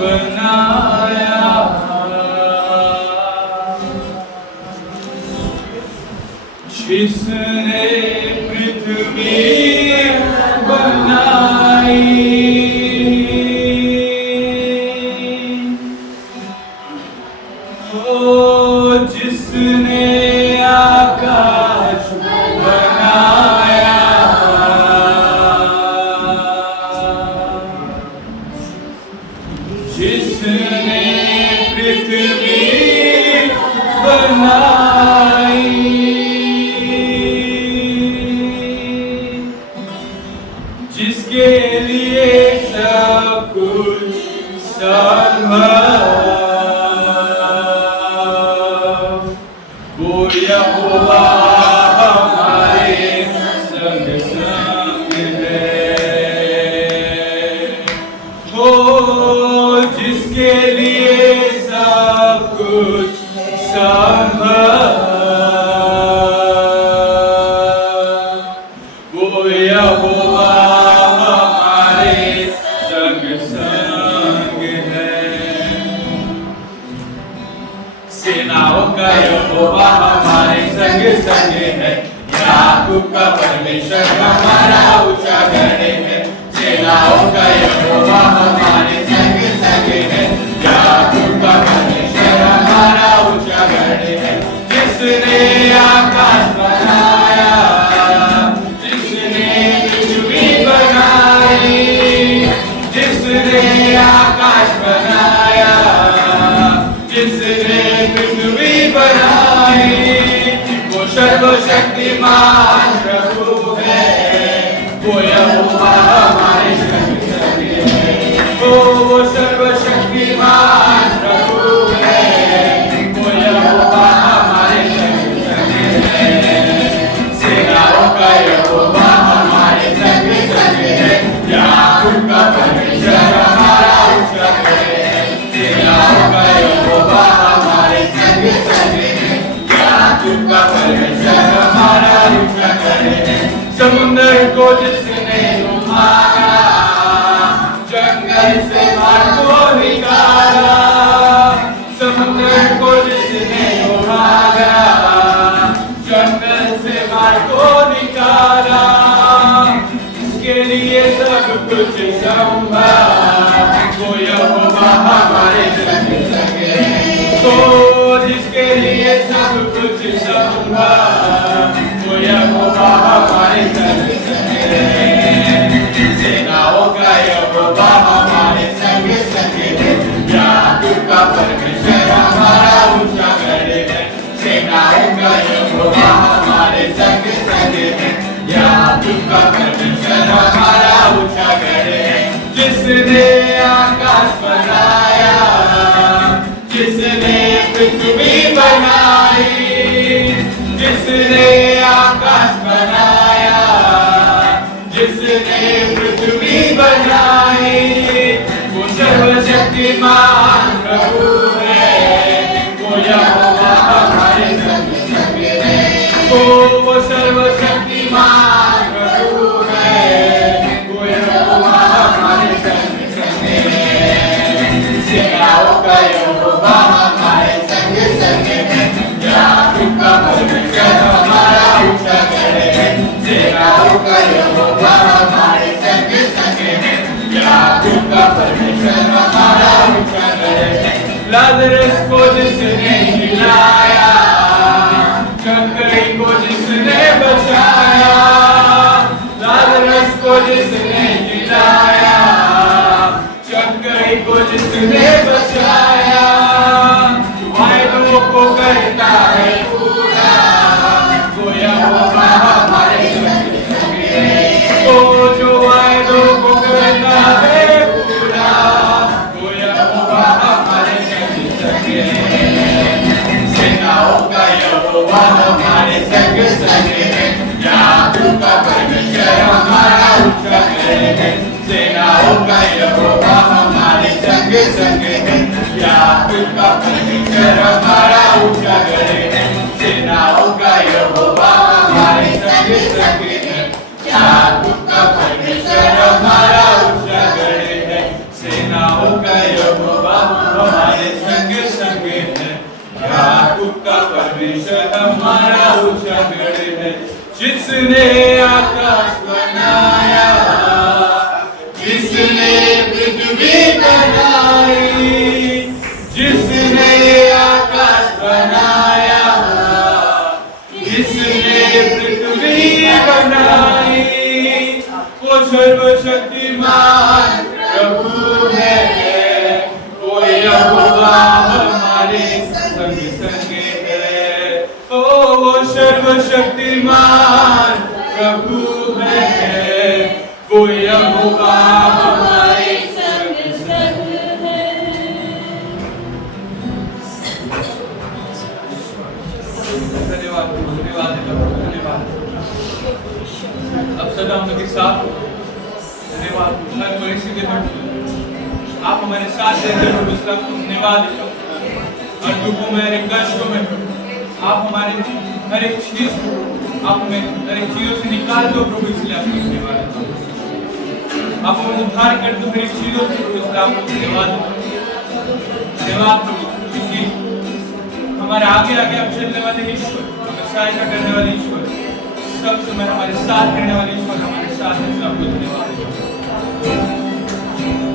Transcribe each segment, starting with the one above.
बनाया, जिसने पृथ्वी बनाई, ओ जिसने आकाश बनाया, जिसने पृथ्वी बनाई, जिसके लिए सब कुछ संभव, वो यहोवा हमारे संग संग है। हो जिसके लिए सब कुछ संभव, वो यहोवा हमारे संग संग है। सेनाओं का यहोवा हमारे संग संग है, याकूब का परमेश्वर हमारा ऊंचा गढ़ है। सेनाओं का यहोवा हमारे संग संग है, याकूब का परमेश्वर हमारा ऊंचा गढ़ है। जिसने आकाश बनाया, जिसने पृथ्वी बनाई, जिसने आकाश बनाया, जिसने पृथ्वी बनाई, वो सर्वशक्तिमान प्रभु है, वो यहोवा हमारे संग संग है। वो सर्वशक्तिमान प्रभु है, वो यहोवा हमारे संग संग है। सेनाओं का यहोवा हमारे संग संग है, याकूब का परमेश्वर हमारा ऊंचा गढ़ है। सेनाओं का यहोवा हमारे संग संग है, याकूब का परमेश्वर हमारा ऊंचा गढ़ है। समुद्र को जिसने उभारा, जंगल से मार को निकाला, समुद्र को जिसने उभारा, जंगल से मार को निकाला, इसके लिए सब कुछ संभव, वो यहोवा हमारे संग संग है। तो जिसके लिए सब कुछ संभव, वो यहोवा हमारे संग संग है। सेनाओं का यहोवा हमारे संग संग है, याकूब का परमेश्वर हमारा ऊंचा गढ़ है। सेनाओं का यहोवा हमारे संग संग है, याकूब का परमेश्वर हमारा ऊंचा गढ़ है। जिसने आकाश बनाया, जिसने पृथ्वी बनाई, जिसने आकाश बनाया, जिसने पृथ्वी बनाई, वो सर्वशक्तिमान प्रभु है, वो यहोवा हमारे संग संग है। वो सर्वशक्तिमान प्रभु है, वो यहोवा हमारे संग संग है। सेनाओं का यहोवा हमारे संग संग है, याकूब का परमेश्वर हमारा ऊंचा गढ़ है। सेनाओं का यहोवा हमारे संग संग है, याकूब का परमेश्वर हमारा ऊंचा गढ़ है। लाजरस को जिसने जिलाया, कंकड़ी को जिसने बचाया, लाजरस को जिसने जिलाया, कंकड़ी को जिसने बचाया, वायदों को करता है पूरा, वो यहोवा हमारे संग संग है। तो जो वायदों को करता है पूरा, वो यहोवा हमारे संग संग है। सेनाओं का यहोवा हमारे संग संग है, याकूब का परमेश्वर हमारा ऊंचा गढ़ है। सेनाओं का यहोवा हमारे संग संग है, याकूब का परमेश्वर हमारा ऊंचा गढ़ है। सेनाओं का यहोवा हमारे संग संग है, याकूब का परमेश्वर हमारा ऊंचा गढ़ है। सेनाओं का यहोवा जिसने आकाश बनाया, जिसने पृथ्वी बनाई, जिसने आकाश बनाया, जिसने पृथ्वी बनाई, वो सर्वशक्तिमान प्रभु है। वो यहोवा हमारे संग संग है। ओ वो सर्वशक्तिमान प्रभु है। वो यहोवा हमारे संग संग है। धन्यवाद धन्यवाद धन्यवाद। अब सदा हम लोग एक साथ धन्यवाद। हर परिस्थिति में आप हमारे साथ रहते हो, इसका धन्यवाद। हर दुखों में, हर एक कष्टों में आप हमारे हर एक चीज को आप हमें हर एक चीजों से निकाल दो प्रभु, इसलिए आपको धन्यवाद। आप हमें उद्धार कर दो हर एक चीजों से प्रभु, इसलिए आपको धन्यवाद। धन्यवाद प्रभु, क्योंकि हमारे आगे आगे आप चलने वाले ईश्वर, हमें सहायता करने वाले ईश्वर, सब समय हमारे साथ रहने वाले ईश्वर हमारे साथ है। आपको धन्यवाद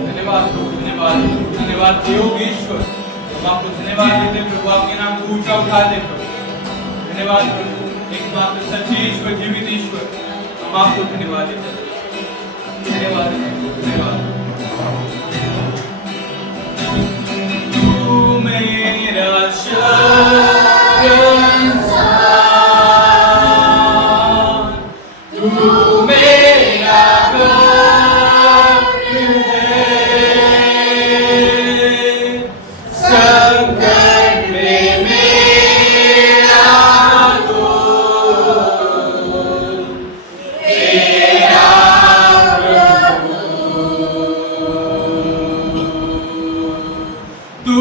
धन्यवाद प्रभु, धन्यवाद धन्यवाद योगी ईश्वर। हम आपको धन्यवाद देते प्रभु, आपके नाम को ऊंचा उठाते प्रभु। धन्यवाद प्रभु, एकमात्र सच्चे ईश्वर, जीवित ईश्वर, हम आपको धन्यवाद देते। धन्यवाद धन्यवाद। तू मेरा शरणस्थान, तू मेरा गढ़ है, संकट में मेरा दोस्त, तेरा प्रभु। तू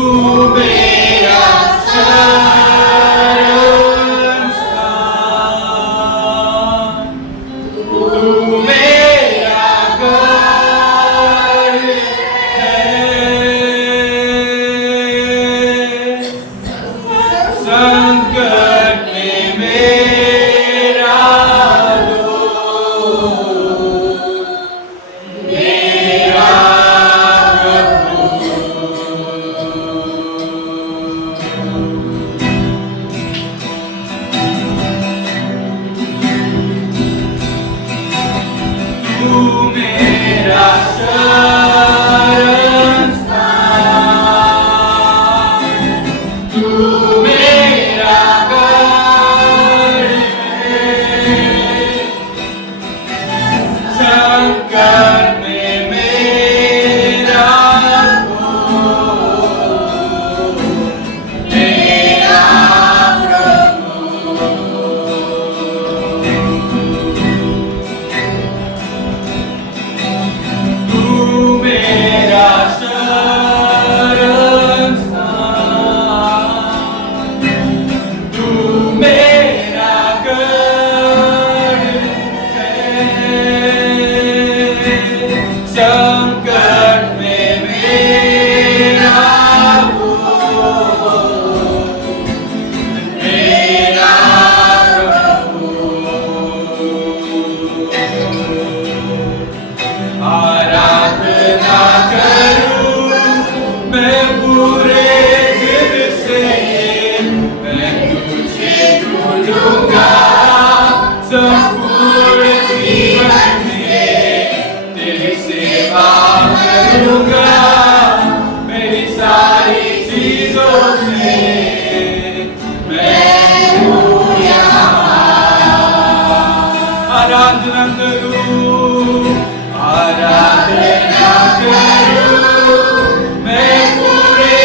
मेरा शरणस्थान, तू मेरा गढ़ है, संकट में मेरा दोस्त, मेरा प्रभु। तू मेरा शरणस्थान, तू मेरा गढ़ है, संकट में मेरा दोस्त, मेरा तू मेरा शरणस्थान, तू मेरा गढ़ है, संकट में मेरा दोस्त, मेरा प्रभु। आराधना करूं मैं पूरे दिल से, मैं तुझे ढूंढूंगा संपूर्ण जीवन में, तेरी सेवा करूंगा मेरी सारी चीजों से, मैं हूँ यहाँ। आराधना करूं, आराधना करूं मैं पूरे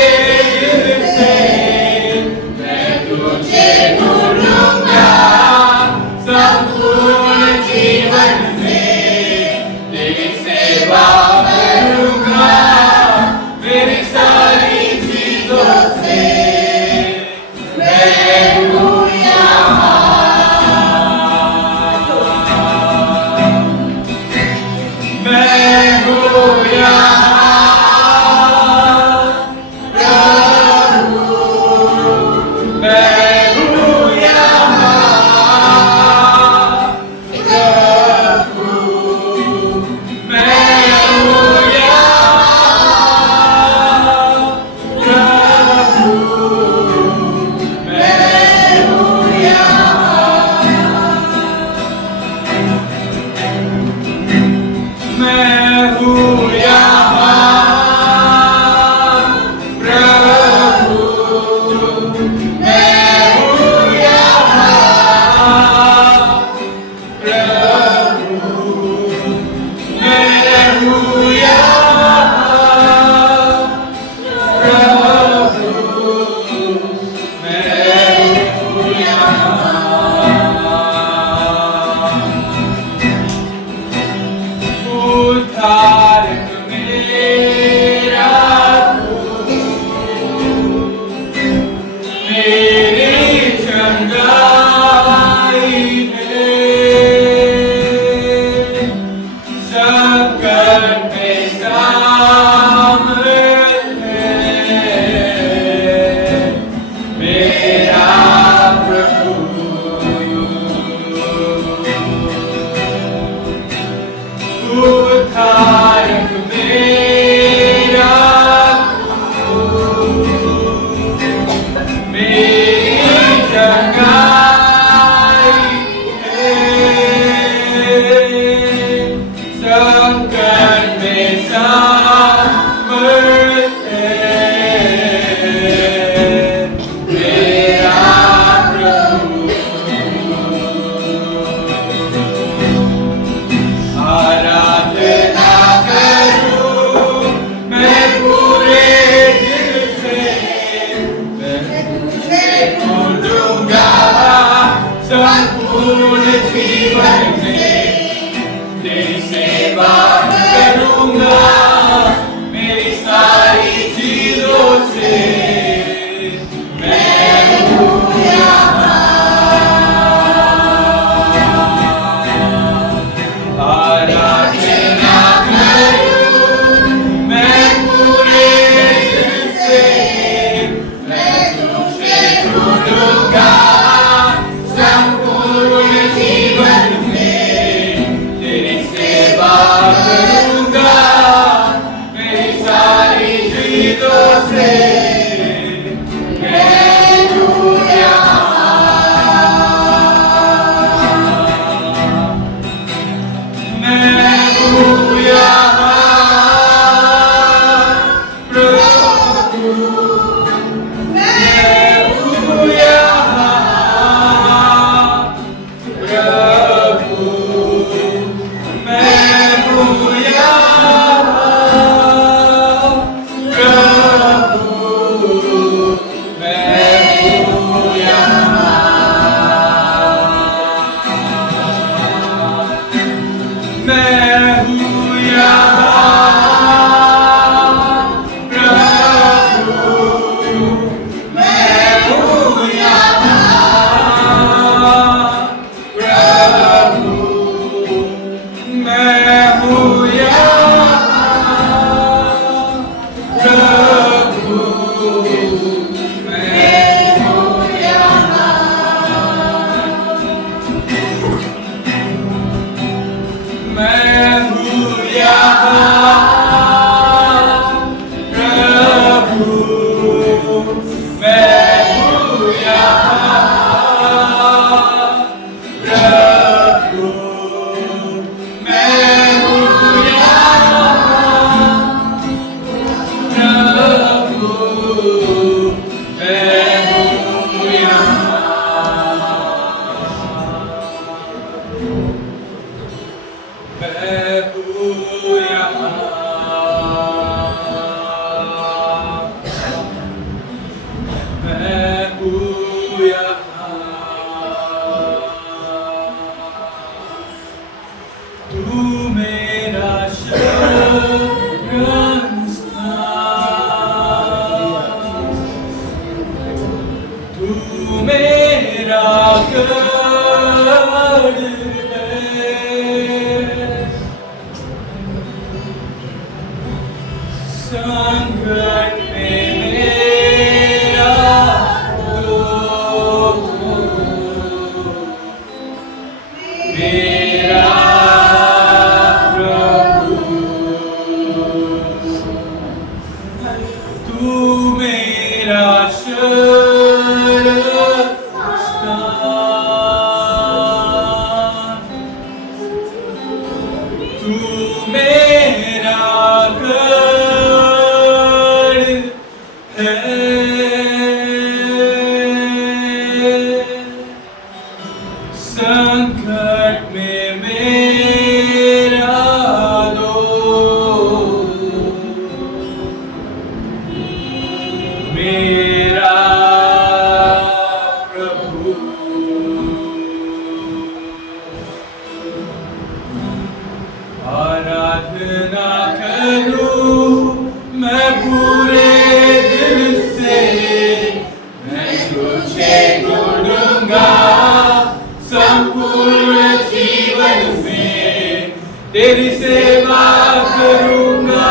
तेरी सेवा करूंगा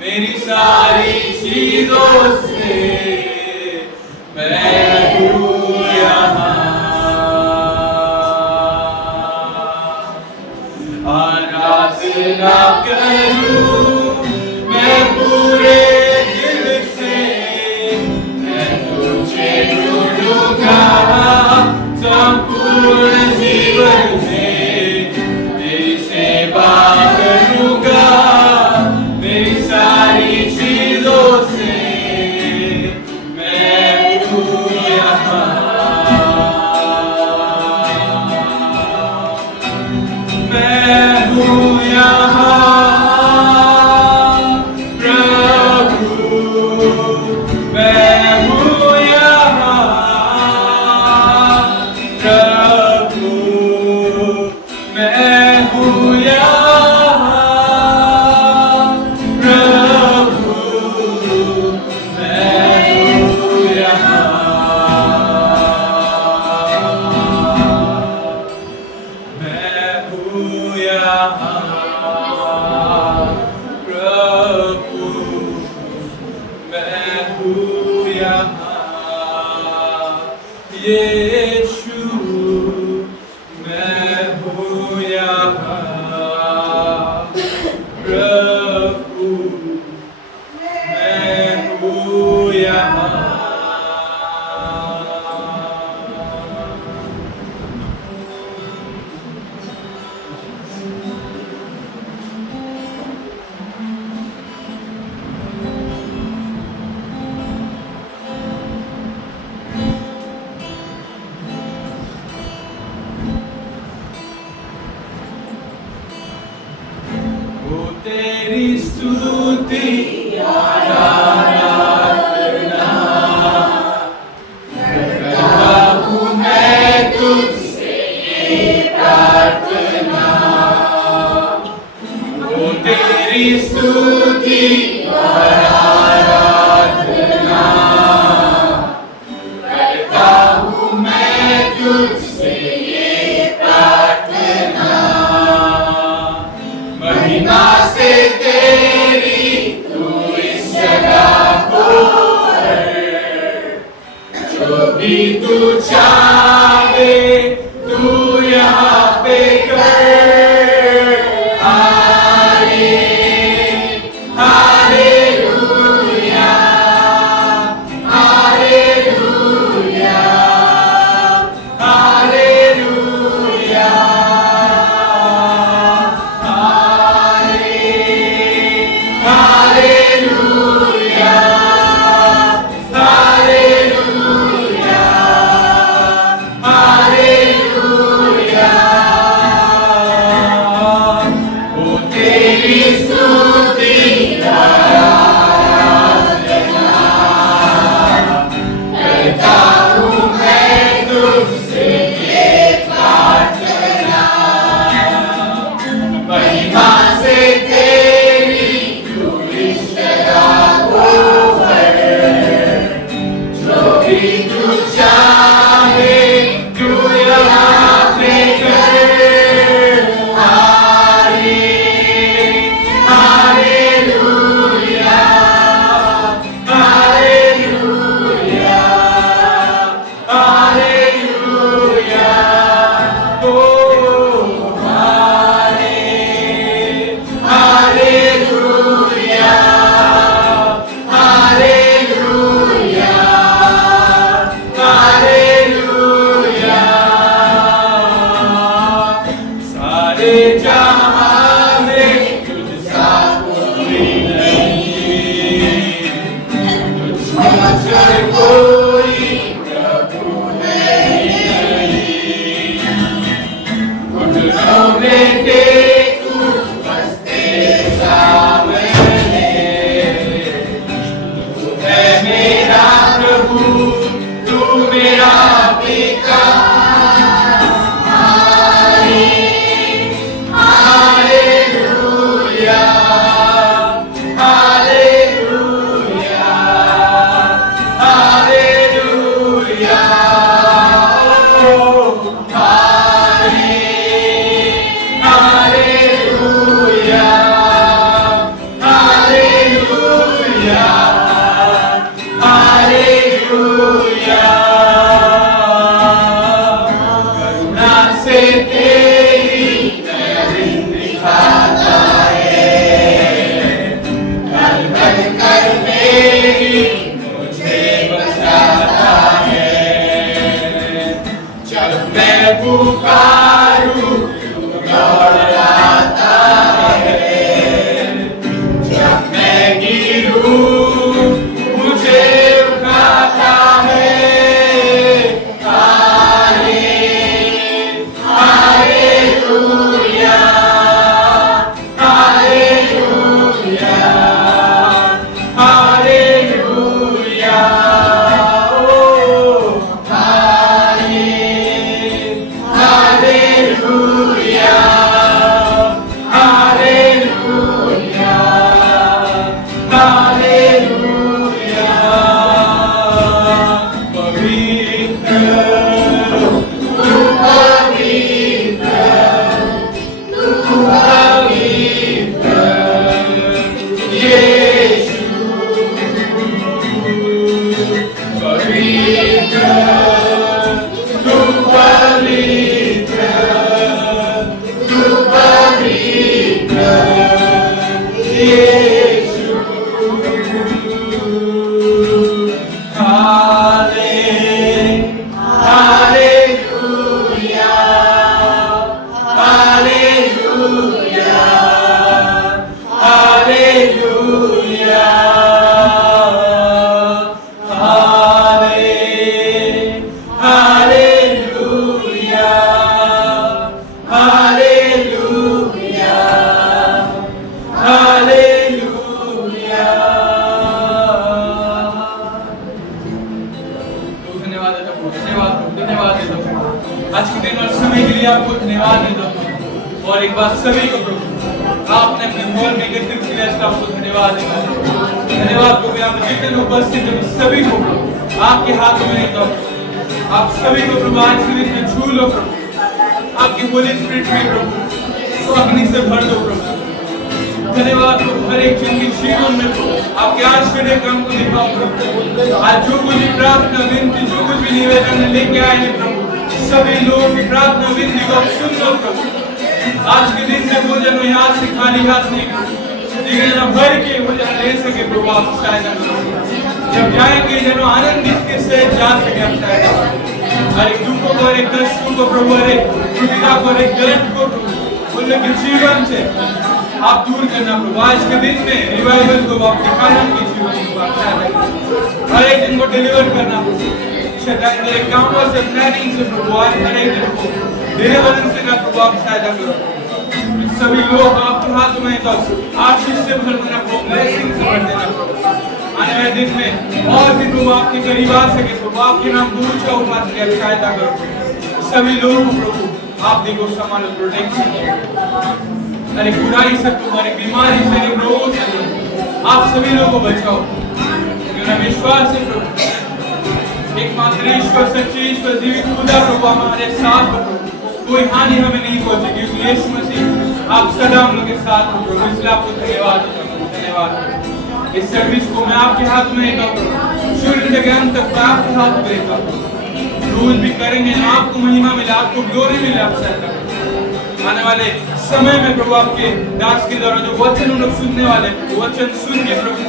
मेरी सारी चीजों से मैं हूँ यहाँ आराधना करूँ मैं पूरे दिल से मैं तुझे ढूंढूंगा संपूर्ण जीवन में करूंगा मेरी सारी चीजों से मैं हूँ यहाँ मैं हूँ यहाँ प्रभु मैं हूँ यहाँ प्रभु मैं हूँ यहाँ यीशु मैं हूँ यहाँ प्रभु मैं हूँ यहाँ तेरी स्तुति आराधना करता हूँ मैं तुझसे प्रार्थना वो तेरी स्तुति आराधना करता हूँ मैं तुझसे प्रार्थना महिमा से तेरी तू इस जगह को भी तू चाहे तू यहाँ पे कर हारे hallelujah hallelujah hallelujah hallelujah hallelujah ओ तेरी स्तुति करता हूँ मैं तुझसे ये प्रार्थना महिमा से तेरी तू इश्क़ को भर जो भी तू चाहे तू यहाँ पे कर हारे हालेलुया हालेलुया हालेलुया ओ हारे हालेलुया हालेलुया हालेलुया सारे जहां में तुझसा कोई नहीं तुझसे कोई प्रभु नहीं घुटनों में टेकूं बस तेरे सामने तू है मेरा प्रभु तू मेरा पिता हालेलुया हालेलुया हालेलुया ओ हारे हालेलुया हालेलुया हालेलुया करुणा से तेरी नयन दिखाता है ढल ढल कर मेरी मुझे बचाता है जब मैं पुकारूं तू दौड़ आता है जब मैं गिरूं मुझे उठाता है हारे हालेलुया हालेलुया हालेलुया ओ हारे हालेलुया हालेलुया हालेलुया पवित्र तू पवित्र तू पवित्र यीशु पवित्र तू पवित्र तू पवित्र यीशु हाले हालेलुया हालेलुया हालेलुया हाले हालेलुया हालेलुया हालेलुया धन्यवाद देता हूँ धन्यवाद देता हूँ आज के दिन और समय के लिए आपको धन्यवाद देता हूँ और एक बार सभी को प्रभु आपने अपने मोल में एकत्रित किया इसका आपको धन्यवाद देता हूँ धन्यवाद प्रभु यहाँ पर जितने लोग उपस्थित हैं सभी को आपके हाथों में देता हूँ आप सभी को प्रभु आज के दिन में छू लो प्रभु आपकी होली स्पिरिट में प्रभु तो अग्नि से भर दो प्रभु धन्यवाद प्रभु, हर एक जन के जीवन में आपके आश्चर्य काम को दिखाओ प्रभु। आज जो कुछ भी प्रार्थना विनती, जो कुछ भी निवेदन लेके आए हैं प्रभु, सभी लोगों की प्रार्थना विनती को आप सुन लो प्रभु। आज के दिन में वो जन यहाँ से खाली हाथ नहीं, लेकिन भर के वो जन ले सके प्रभु, आप सहायता करो। जब जाएंगे जन आनंदित के से जा सके, आप सहायता करो। हर एक दुखों को, हर एक कष्टों को प्रभु, हर एक दुविधा को, हर एक दर्द को प्रभु, उन लोगों के जीवन से आप दूर करना प्रभु। आज के दिन में रिवाइवल को आप दिखाना, की जीवन को आप सहायता करो। हर एक दिन को डिलीवर करना प्रभु, शैतान के कामों से, प्लानिंग से प्रभु, आज हर एक दिन को डिलीवरेंस देना प्रभु, आप सहायता करो। सभी लोग आपके हाथ में तो आशीष से भर देना प्रभु, ब्लेसिंग से भर देना प्रभु। आने वाले दिन में और भी प्रभु आपके करीब आ सके प्रभु, आपके नाम को ऊंचा उठा सके, आप सहायता करो। सभी लोगों को प्रभु आप देखो, संभालो, प्रोटेक्शन करो। हर एक बुराई से, तुम्हारी बीमारी से, हर एक रोगों से आप सभी लोगों को बचाओ। मेरा विश्वास है प्रभु, एकमात्र ईश्वर, सच्चे ईश्वर, जीवित खुदा प्रभु हमारे साथ हो प्रभु। कोई हानि हमें नहीं पहुंचेगी, क्योंकि यीशु मसीह आप सदा हम लोग के साथ हो प्रभु। इसलिए आपको धन्यवाद, धन्यवाद। इस सर्विस को मैं आपके हाथ में देता हूं, शुरू से अंत तक मैं आपके हाथ में देता हूं। रोज भी करेंगे, आपको महिमा मिले, आपको ग्लोरी मिले, आप सहायता करें। आने वाले समय में प्रभु आपके दास के द्वारा जो वचन उन लोग सुनने वाले, वचन सुन के प्रभु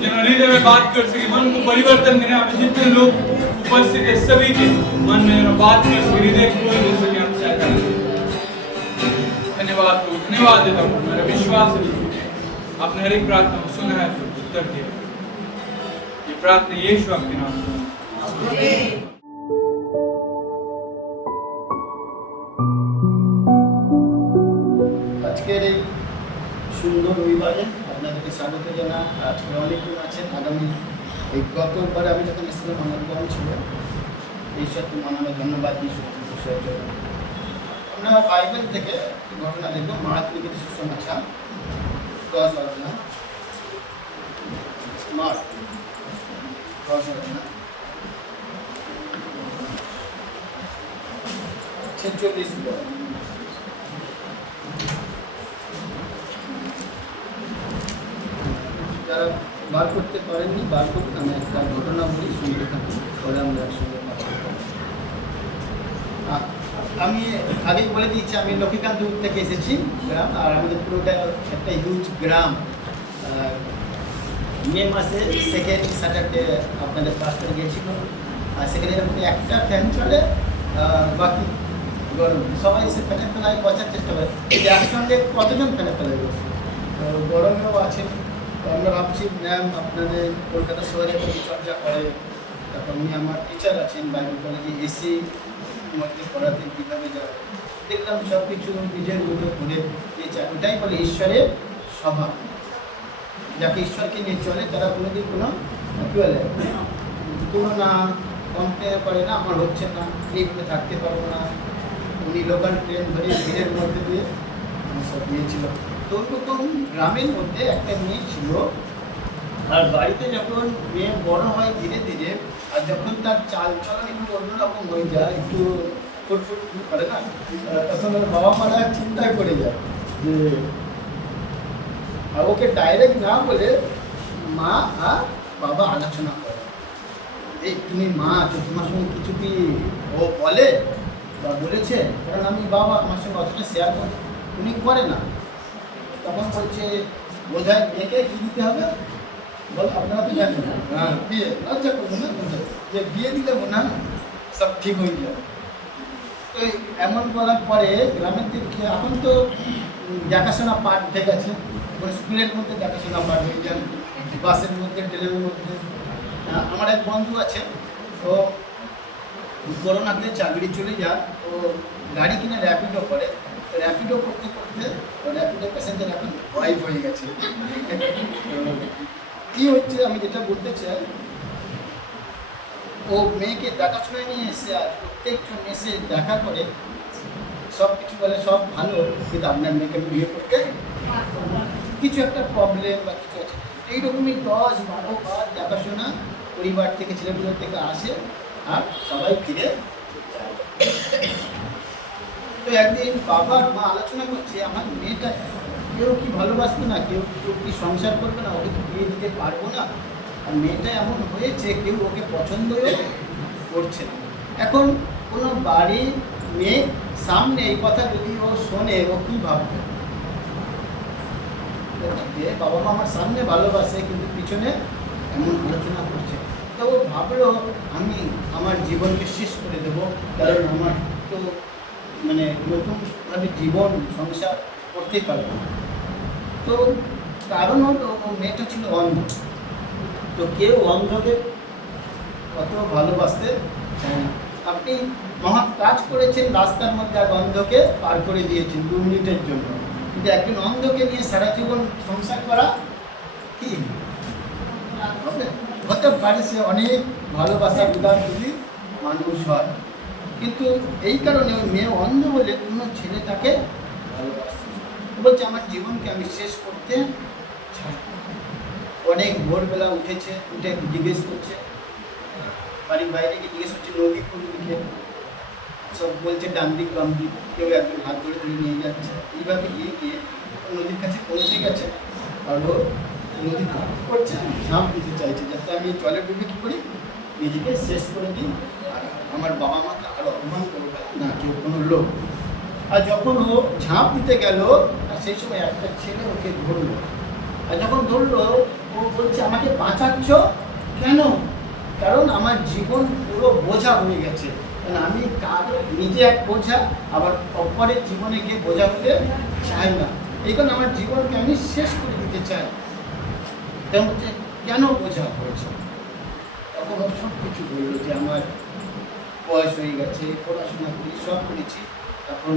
जिन्होंने हृदय में बात कर सके, मन को परिवर्तन देने वाले जितने लोग उपस्थित है, सभी के मन में बात कर सके, हृदय खोल दे सके, आप सहायता करें। धन्यवाद प्रभु, धन्यवाद देता हूँ। मेरा विश्वास है आपने हर एक प्रार्थना को सुना है, उत्तर दिया। ये प्रार्थना यीशु आपके नाम से। আজকের এই সুন্দর রবিবারে আপনাদেরকে স্বাগত জানা। আজকে অনেকজন আছেন, আগামী এই গতবারে আমি যখন এসেছিলাম আমার কম ছিল, ঈশ্বরকে মানানো ধন্যবাদ বিষয়ের জন্য। আমরা বাইবেল থেকে ঘটনা দেখব, মার্ক লিখিত সুসমাচার 10 অধ্যায়, মার্ক 10 অধ্যায় 46 পদ। যারা বার করতে পারেননি বার করুন, আমি একটা ঘটনা বলি, শুনতে থাকুন, পরে আমরা একসঙ্গে কথা বলব। আমি আগেই বলে দিচ্ছি, আমি লক্ষ্মীকান্তপুর থেকে এসেছি গ্রাম, আর আমাদের পুরোটা একটা হিউজ গ্রাম। মে মাসে সেকেন্ড স্যাটারডে আপনাদের পাস্টার গিয়েছিল, আর সেখানে এরকম একটা ফ্যান চলে, বাকি গরম। সবাই এসে ফ্যানের তলায় বসার চেষ্টা করে, একসঙ্গে কতজন ফ্যানের তলায় বসে, গরমেও আছে। আমরা ভাবছি ম্যাম আপনাদের কলকাতা শহরে পরিচর্যা করে, তারপর উনি আমার টিচার আছেন বাইবেল কলেজে, এসি মধ্যে পড়াতে কীভাবে যাবে। দেখলাম সব কিছু নিজের মতো করে দিয়েছে। ওটাই বলে ঈশ্বরের স্বভাব, যাকে ঈশ্বরকে নিয়ে চলে তারা কোনোদিন কোনো কী বলে তুলনা কম্পেয়ার করে না, আমার হচ্ছে না, এইভাবে থাকতে পারবো না। উনি লোকাল ট্রেন ধরে ভিড়ের মধ্যে দিয়ে সব নিয়েছিল। তো ওরকম গ্রামের মধ্যে একটা মেয়ে ছিল, আর বাড়িতে যখন মেয়ে বড় হয় ধীরে ধীরে, আর যখন তার চাল চলন একটু অন্যরকম হয়ে যায়, একটু ফুটফুট করে না, তখন ওর বাবা মারা চিন্তায় পড়ে যায় যে, আর ওকে ডাইরেক্ট না বলে মা আর বাবা আলোচনা করে, এই তুমি মা আছো, তোমার সঙ্গে কিছু কি ও বলে বা বলেছে? কারণ আমি বাবা, আমার সঙ্গে অতটা শেয়ার করে উনি করে না। তখন বলছে বোধ হয় মেয়েকে কী দিতে হবে, বল আপনারা তো জানেন, হ্যাঁ বিয়ে, লজ্জা করবেন না, যে বিয়ে দিলে মনে হয় সব ঠিক হয়ে যাবে। তো এমন বলার পরে গ্রামের দিকে এখন তো দেখাশোনা পাঠ উঠে গেছে, স্কুলের মধ্যে দেখাশোনা পাঠ হয়ে যান, বাসের মধ্যে, ট্রেনের মধ্যে। আমার এক বন্ধু আছে, ও করোনাতে চাকরি চলে যায়, ও গাড়ি কিনে র্যাপিডো করে, র্যাপিডো করতে করতে র্যাপিডো প্যাসেঞ্জার এখন ওয়াইফ হয়ে গেছে। কী হচ্ছে আমি যেটা বলতে চাই, ও মেয়েকে দেখাশোনায় নিয়ে এসে আর প্রত্যেকজন এসে দেখা করে সব কিছু বলে সব ভালো, কিন্তু আপনার মেয়েকে বিয়ে করতে কিছু একটা প্রবলেম বা কিছু আছে। এইরকমই 10-12 বার দেখাশোনা পরিবার থেকে, ছেলেগুলো থেকে আসে, আর সবাই ফিরে যায়। তো একদিন বাবা আর মা আলোচনা করছে, আমার মেয়েটা কেউ কি ভালোবাসবে না, কেউ কেউ কি সংসার করবে না, ওকে তো বিয়ে দিতে পারবো না। আর মেয়েটা এমন হয়েছে কেউ ওকে পছন্দই করছে না। এখন কোনো বাড়ির মেয়ে সামনে এই কথা যদি ও শোনে, ও কী ভাববে? বাবা মা আমার সামনে ভালোবাসে কিন্তু পিছনে এমন আলোচনা করছে, তো ও ভাবলো আমি আমার জীবনকে শেষ করে দেবো, কারণ আমার তো মানে নতুনভাবে জীবন সংসার করতে পারবো না। তো কারণ হলো ও মেয়েটা ছিল অন্ধ। তো কেউ অন্ধকে কত ভালোবাসতে চায় না। আপনি মহৎ কাজ করেছেন, রাস্তার মধ্যে আর অন্ধকে পার করে দিয়েছেন 2 মিনিটের জন্য, কিন্তু একজন অন্ধকে নিয়ে সারা জীবন সংসার করা কি হবে? হতে পারে সে অনেক ভালোবাসা উদারগুলি মানুষ হয়, কিন্তু এই কারণে ওই মেয়ে অন্ধ বলে কোনো ছেলে তাকে ভালোবাসে। বলছে আমার জীবনকে আমি শেষ করতে চাই। অনেক ভোরবেলা উঠেছে, উঠে জিজ্ঞেস করছে, বাড়ির বাইরে গিয়ে জিজ্ঞেস করছে নদী কোন দিকে, সব বলছে ডান দিক বাম দিক, কেউ একজন হাত ধরে ধরে নিয়ে যাচ্ছে। এইভাবে গিয়ে গিয়ে নদীর কাছে পৌঁছে গেছে, আর ও নদী করছে, ঝাঁপ দিতে চাইছে যাতে আমি জলে ডুবে কী করি, নিজেকে শেষ করে দিই, আর আমার বাবা মাকে আরও অপমান করবে না কেউ, কোনো লোক। আর যখন ও ঝাঁপ দিতে গেল, আর সেই সময় একটা ছেলে ওকে ধরলো, আর যখন ধরলো ও বলছে আমাকে বাঁচাচ্ছ কেন? কারণ আমার জীবন পুরো বোঝা হয়ে গেছে, কারণ আমি নিজে এক বোঝা, আবার অপরের জীবনে গিয়ে বোঝা হতে চাই না, এই কারণে আমার জীবনকে আমি শেষ করে দিতে চাই। তেমন হচ্ছে কেন বোঝা হয়েছে? তখন ও সব কিছু বললো যে আমার বয়স হয়ে গেছে, পড়াশোনা করি, সব করেছি, এখন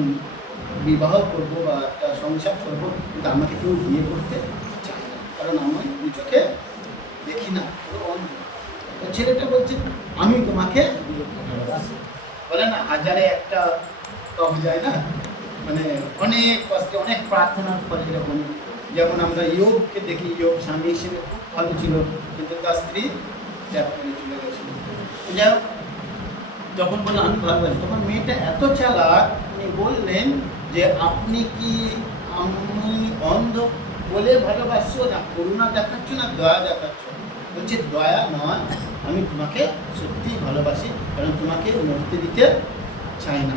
বিবাহ করবো বা একটা সংসার করবো, কিন্তু আমাকে কেউ বিয়ে করতে চায় না, কারণ আমি দু চোখে দেখি না, পুরো অন্ধ। ছেলেটা বলছে আমি তোমাকে ভালোবাসি। বলে না হাজারে একটা টক যায় না, মানে অনেক কষ্টে অনেক প্রার্থনার ফলে এরকম। যেমন আমরা ইয়োবকে দেখি, ইয়োব স্বামী হিসেবে খুব ভালো ছিল, কিন্তু তার স্ত্রী ত্যাগ করে চলে গেছিল। যাই হোক, যখন বললাম আমি ভালোবাসি, তখন মেয়েটা এত চালাক, উনি বললেন যে আপনি কি আমি অন্ধ বলে ভালোবাসছো, না করুণা দেখাচ্ছ, না দয়া দেখাচ্ছ? বলছে দয়া নয়, আমি তোমাকে সত্যিই ভালোবাসি, কারণ তোমাকে মরতে দিতে চাই না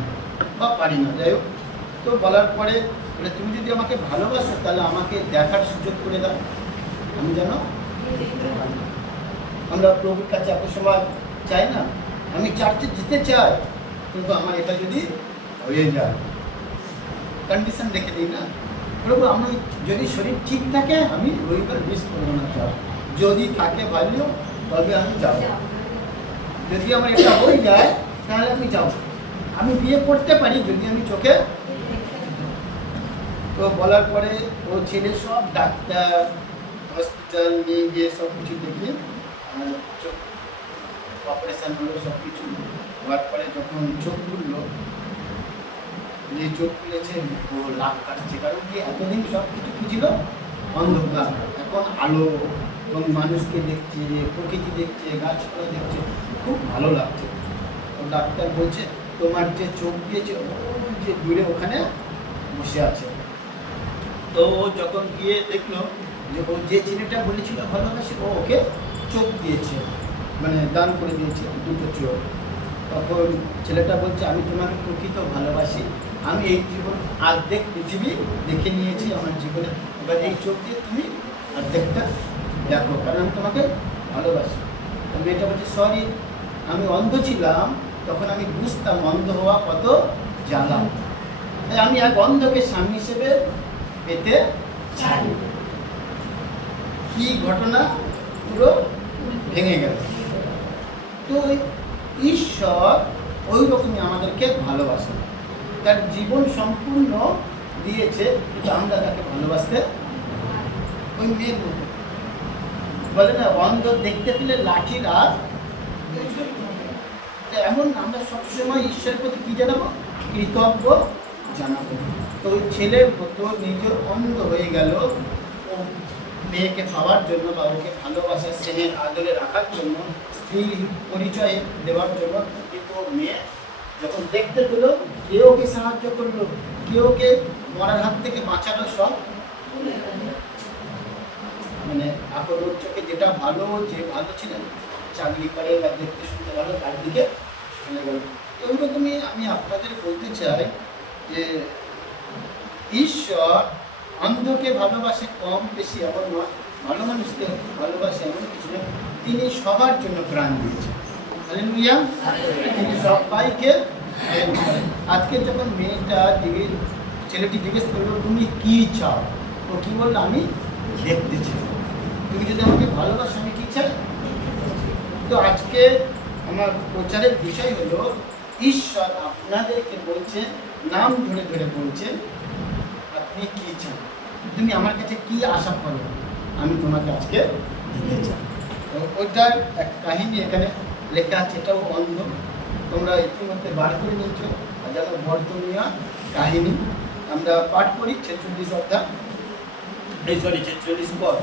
বা পারি না। যাই হোক, তো বলার পরে বলে তুমি যদি আমাকে ভালোবাসো তাহলে আমাকে দেখার সুযোগ করে দাও, আমি যেন আমরা প্রভুর কাছে এত সময় চাই না, আমি চার্চে যেতে চাই, কিন্তু আমার এটা যদি হয়ে যায়, কন্ডিশন রেখে দিই না, প্রভু আমি যদি শরীর ঠিক থাকে আমি রবিবার মিস করবো না, চাও যদি থাকে ভালো তবে আমি যাব, যদি আমার এটা হয়ে যায় তাহলে আমি যাব, আমি বিয়ে করতে পারি যদি আমি চোখে। তো বলার পরে ও ছেলে সব ডাক্তার হসপিটাল নিয়ে গিয়ে সব কিছু দেখে চোখ অপারেশন হলো, সব কিছু হওয়ার পরে যখন চোখ খুললো, যে চোখ খুলেছে ও লাভ কাটছে, কারণ কি এতদিন সব কিছু কি ছিল অন্ধকার, এখন আলো এবং মানুষকে দেখছে, প্রকৃতি দেখছে, গাছপালা দেখছে, খুব ভালো লাগছে। তো ডাক্তার বলছে তোমার যে চোখ দিয়েছে ওই যে দূরে ওখানে বসে আছে। তো ও যখন গিয়ে দেখলো যে ও যে ছেলেটা বলেছিল ভালোবাসে, ও ওকে চোখ দিয়েছে, মানে দান করে দিয়েছে 2টো চোখ। তখন ছেলেটা বলছে আমি তোমাকে প্রকৃত ভালোবাসি, আমি এই জীবন অর্ধেক পৃথিবী দেখে নিয়েছি আমার জীবনে, এবার এই চোখ দিয়ে তুমি অর্ধেকটা দেখো, কারণ আমি তোমাকে ভালোবাসি। মেয়েটা বলছে সরি, আমি অন্ধ ছিলাম, তখন আমি বুঝতাম অন্ধ হওয়া কত জ্বালা, তাই আমি এক অন্ধকে স্বামী হিসেবে পেতে চাই। কি ঘটনা, পুরো ভেঙে গেল। তো ঈশ্বর ওই রকমই আমাদেরকে ভালোবাসে, তার জীবন সম্পূর্ণ দিয়েছে, কিন্তু আমরা তাকে ভালোবাসতে ওই মেয়ের মতো। বলে না অন্ধ দেখতে পেলে লাঠির আর, এমন আমরা সবসময় ঈশ্বরের প্রতি কী জানাবো, কৃতজ্ঞ জানাবো। তো ওই ছেলের মতো নিজের অন্ধ হয়ে গেল ও মেয়েকে পাওয়ার জন্য বা ওকে ভালোবাসার স্নেহের আদরে রাখার জন্য, স্ত্রীর পরিচয় দেওয়ার জন্য, কিন্তু মেয়ে যখন দেখতে পেলো কেউ ওকে সাহায্য করলো, কেউ ওকে মরার হাত থেকে বাঁচানো, সব মানে আপনার চোখে যেটা ভালো, যে ভালো ছিলেন, চাকরি করে বা দেখতে শুনতে ভালো, তার দিকে চলে গেল। ওইরকমই আমি আপনাদের বলতে চাই যে ঈশ্বর অন্ধকে ভালোবাসে কম বেশি এমন নয়, ভালো মানুষকে ভালোবাসে এমন কিছু নয়, তিনি সবার জন্য প্রাণ দিয়েছেন। হালেলুয়া। তিনি সবাইকে হেল্প করেন। আজকে যখন ছেলেটি জিজ্ঞেস করলো তুমি কি চাও, ও কি বললো আমি দেখতে চাই। তুমি যদি আমাকে ভালোবাসো আমি কি চাই। তো আজকে আমার প্রচারের বিষয় হলো ঈশ্বর আপনাদেরকে বলছেন, নাম ধরে ধরে বলছেন আপনি কি চান, তুমি আমার কাছে কি আশা করো, আমি তোমাকে আজকে দিতে চাই। তো ওইটার এক কাহিনী এখানে লেখা আছে, এটাও অন্ধ, তোমরা ইতিমধ্যে বার করে নিয়েছ। যেমন বর্তমিয়া কাহিনী আমরা পাঠ করি 46 অধ্যায়, 46 পদ,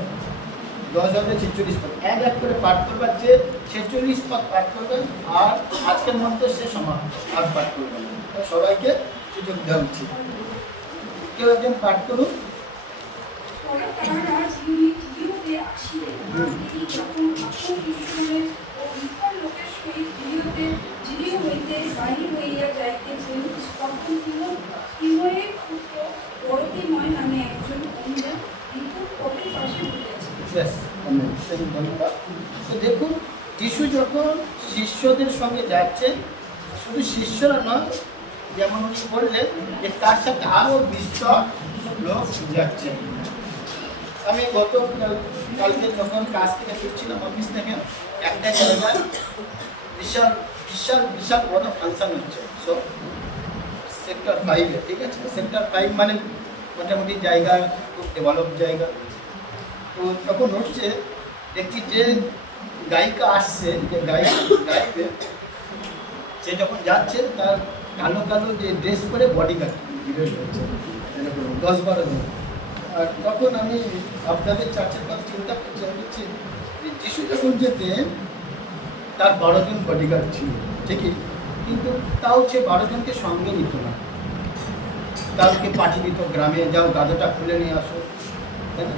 10 অধ্যায় 46 পদ, এক করে পাঠ করবার, যে 46 পদ পাঠ করবেন আর আজকের মধ্যে সে সমান আর পাঠ করবেন। সবাইকে সুযোগ দেওয়া উচিত। কেউ একজন পাঠ করুন। দেখুন, যিশু যখন শিষ্যদের সঙ্গে যাচ্ছেন, শুধু শিষ্যরা নয়, যেমন উনি বললেন যে তার সাথে আরো 20 লোক যাচ্ছেন। আমি কালকে যখন কাজ থেকে ফিরছিলাম অফিস থেকে, একটা জায়গায় বিশাল বিশাল বিশাল বড় ফাংশন হচ্ছে, সো সেক্টর 5-এ, ঠিক আছে। সেক্টর 5 মানে মোটামুটি জায়গা, খুব ডেভেলপ জায়গা। তো যখন হচ্ছে দেখছি যে গায়িকা আসছে, যে গাইবে, সে যখন যাচ্ছে তার কালো কালো যে ড্রেস পরে বডিগার্ড ভিড় হচ্ছে, এরকম 10-12 জন। আর তখন আমি আপনাদের চার্চের কথা চিন্তা করছি, আমি বলছি যিশু যখন যেতেন তার 12 জন বডিগার্ড ছিল ঠিকই, কিন্তু তাও সে 12 জনকে সঙ্গে নিত না, কাউকে পাঠিয়ে দিত গ্রামে, যাও গাধাটা খুলে নিয়ে আসো, তাই না,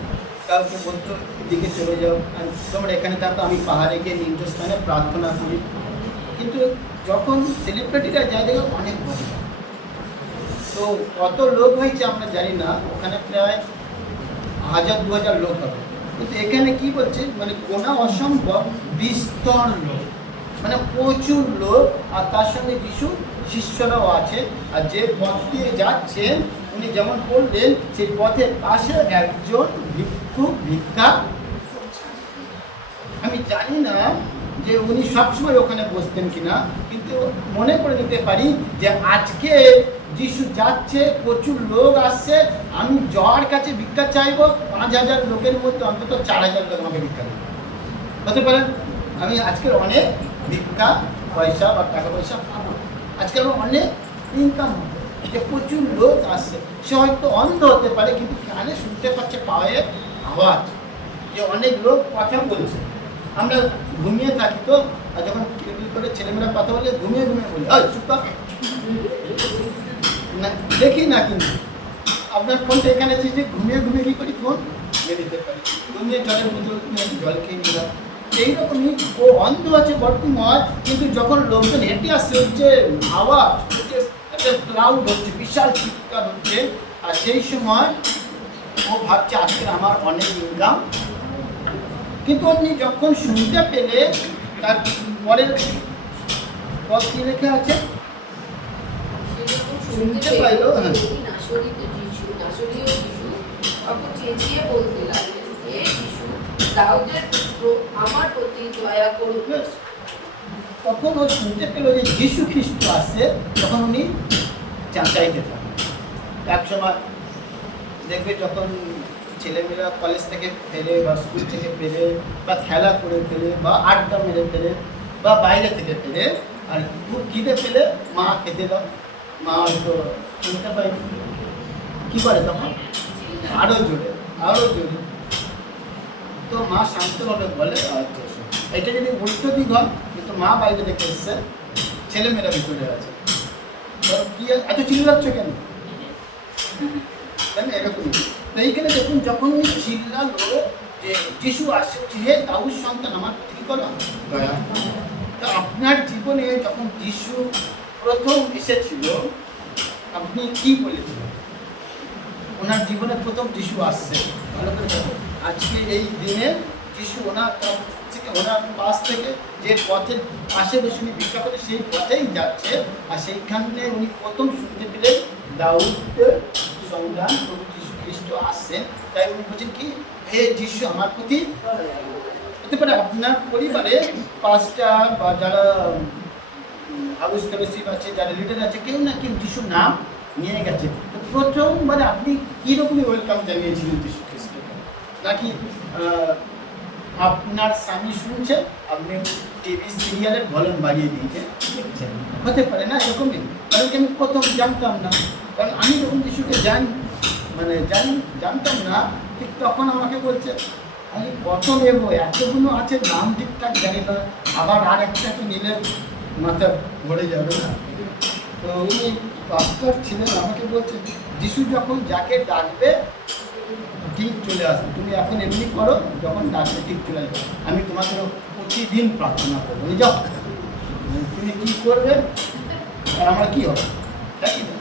কাউকে বলতো দিকে চলে যাও, আর তোমরা এখানে থাকো, আমি পাহাড়ে গিয়ে নির্জনস্থানে প্রার্থনা করি। কিন্তু যখন সেলিব্রিটিরা যায় দেখো অনেক বড়, তো কত লোক হয়েছে আমরা জানি না, ওখানে প্রায় 1000-2000 লোক হবে। কিন্তু এখানে কি বলছে, মানে গোনা অসম্ভব বিস্তর লোক, মানে প্রচুর লোক, আর তার সঙ্গে কিছু শিষ্যরাও আছে। আর যে পথ দিয়ে যাচ্ছেন উনি যেমন বললেন, সেই পথের পাশে একজন ভিক্ষা, আমি জানি না যে উনি সবসময় ওখানে বসতেন কিনা, কিন্তু মনে করে নিতে পারি যে আজকে যিশু যাচ্ছে, প্রচুর লোক আসছে, আমি যার কাছে ভিক্ষা চাইবো, 5000 লোকের মধ্যে অন্তত 4000 লোক আমাকে ভিক্ষা দেবে, হতে পারেন আমি আজকের অনেক ভিক্ষা পয়সা বা টাকা পয়সা পাবো, আজকে আমার অনেক ইনকাম হবে, যে প্রচুর লোক আসছে। সে হয়তো অন্ধ হতে পারে, কিন্তু কানে শুনতে পাচ্ছে পায়ের আওয়াজ, যে অনেক লোক কথা বলছে। আমরা ঘুমিয়ে থাকি তো, আর যখন করে ছেলেমেয়েরা কথা বলে ঘুমিয়ে ঘুমিয়ে বলি, চুপ না, দেখি না, কিন্তু আপনার ফোনটা এখানে আছে, যে ঘুমিয়ে ঘুমিয়ে কী করি, ফোন নিয়ে দিতে পারি, ঘুমিয়ে জলের বোতল জল খেয়ে নিলাম। এইরকমই ও অন্ধ আছে বর্তমান, কিন্তু যখন লোকজন হেঁটে আসছে, হচ্ছে আওয়াজ, হচ্ছে একটা ক্লাউড হচ্ছে, বিশাল চিৎকার হচ্ছে, আর সেই সময় ও ভাবছে আজকে আমার অনেক ইনকাম। কিন্তু আপনি যখন শুনতে পেলে, তার পরের পথ কি লেখা আছে, শুনতে পাইলো, তখন ও শুনতে পেল যে যিশু খ্রিস্ট আসছে, তখন উনি চাইতে থাকেন। এক সময় দেখবে যখন ছেলেমেয়েরা কলেজ থেকে ফেরে বা স্কুল থেকে ফেরে বা খেলা করে ফেলে বা আড্ডা মেরে ফেলে বা বাইরে থেকে ফেলে, আর খুব খিদে ফেলে মা খেতে দাও, মা হয়তো শুনতে পাই কী করে, তখন আরও জোরে আরও জোরে, তো মা শান্তভাবে বলে আচ্ছা। এটা যদি উল্টো দিক হয়, কিন্তু মা বাইরে থেকে এসছে, ছেলেমেয়েরা ভিতরে আছে, তো কি এত চিল্লাচ্ছ কেন, তাই না, এরকমই। তো এইখানে দেখুন যখন উনি চিল্লালো যে যিশু আসছে, হে দাউদ সন্তান আমার কি করো দয়া করো। তো আপনার জীবনে যখন যিশু প্রথম এসেছিল আপনি কি বলেছিলেন? ওনার জীবনে প্রথম যিশু আসছে, ভালো করে দেখো আজকে এই দিনে যিশু ওনার থেকে ওনার পাশ থেকে যে পথের পাশে বসে উনি ভিক্ষা করে সেই পথেই যাচ্ছে, আর সেইখানে উনি প্রথম শুনতে পেলেন দাউদের সন্তান প্রভু যিশু খ্রিস্ট আসছেন। তাই উনি বলছেন কি, হে যিশু আমার প্রতি। হতে পারে আপনার পরিবারে পাঁচটা বা যারা হাউস ফেলোশিপ আছে, যারা লিডার আছে, কেউ না কেউ যিশুর নাম নিয়ে গেছে। তো প্রথমবারে আপনি কীরকমই ওয়েলকাম জানিয়েছিলেন যিশু খ্রিস্টকে? নাকি আপনার স্বামী শুনছে, আপনি টিভি সিরিয়ালের ভলিউম বাড়িয়ে দিয়েছে দেখছেন? হতে পারে না এরকমই। কারণ কি আমি প্রথম জানতাম না, কারণ আমি যখন যিশুকে জানতাম না, ঠিক তখন আমাকে বলছে আমি কত নেবো, এতগুলো আছে নাম ঠিকঠাক জানি না, আবার আর একটাকে নিলে মাথা ভরে যাবে না। তো উনি পাস্টার ছিলেন, আমাকে বলছে যিশু যখন যাকে ডাকবে ঠিক চলে আসবে, তুমি এখন এমনি করো, যখন ডাকবে ঠিক চলে আসবে, আমি তোমাকে প্রতিদিন প্রার্থনা করবো, যাও তুমি কী করবে আর আমার কী হবে, তাই না?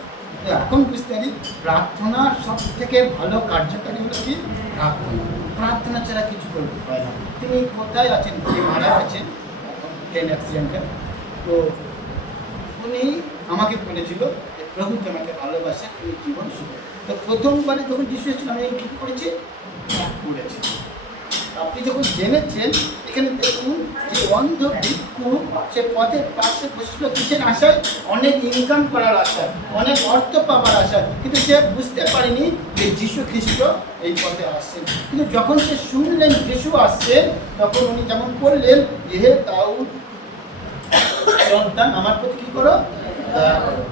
এখন বুঝতে পারি প্রার্থনার সব থেকে ভালো কার্যকারী হলো কি প্রার্থনা। প্রার্থনা ছাড়া কিছু করতে পারে না। তিনি কোথায় আছেন, তিনি মারা গেছেন ট্রেন অ্যাক্সিডেন্টে। তো উনি আমাকে বলেছিল যে প্রভু তোমাকে ভালোবাসে, তুমি জীবন শুভ। তো প্রথমবারে যখন যিশু এসেছিল আমি কী করেছি, করেছি। আপনি যখন জেনেছেন, এখানে দেখুন যে অন্ধ ভিক্ষু সে পথের পাশে বসছিল কিসের আশায়, অনেক ইনকাম করার আশায়, অনেক অর্থ পাওয়ার আশায়, কিন্তু সে বুঝতে পারেনি যে যিশু খ্রিস্ট এই পথে আসছেন। কিন্তু যখন সে শুনলেন যিশু আসছেন, তখন উনি যেমন বললেন যে হে দাউদ সন্তান আমার প্রতি কী করো, দয়া করো।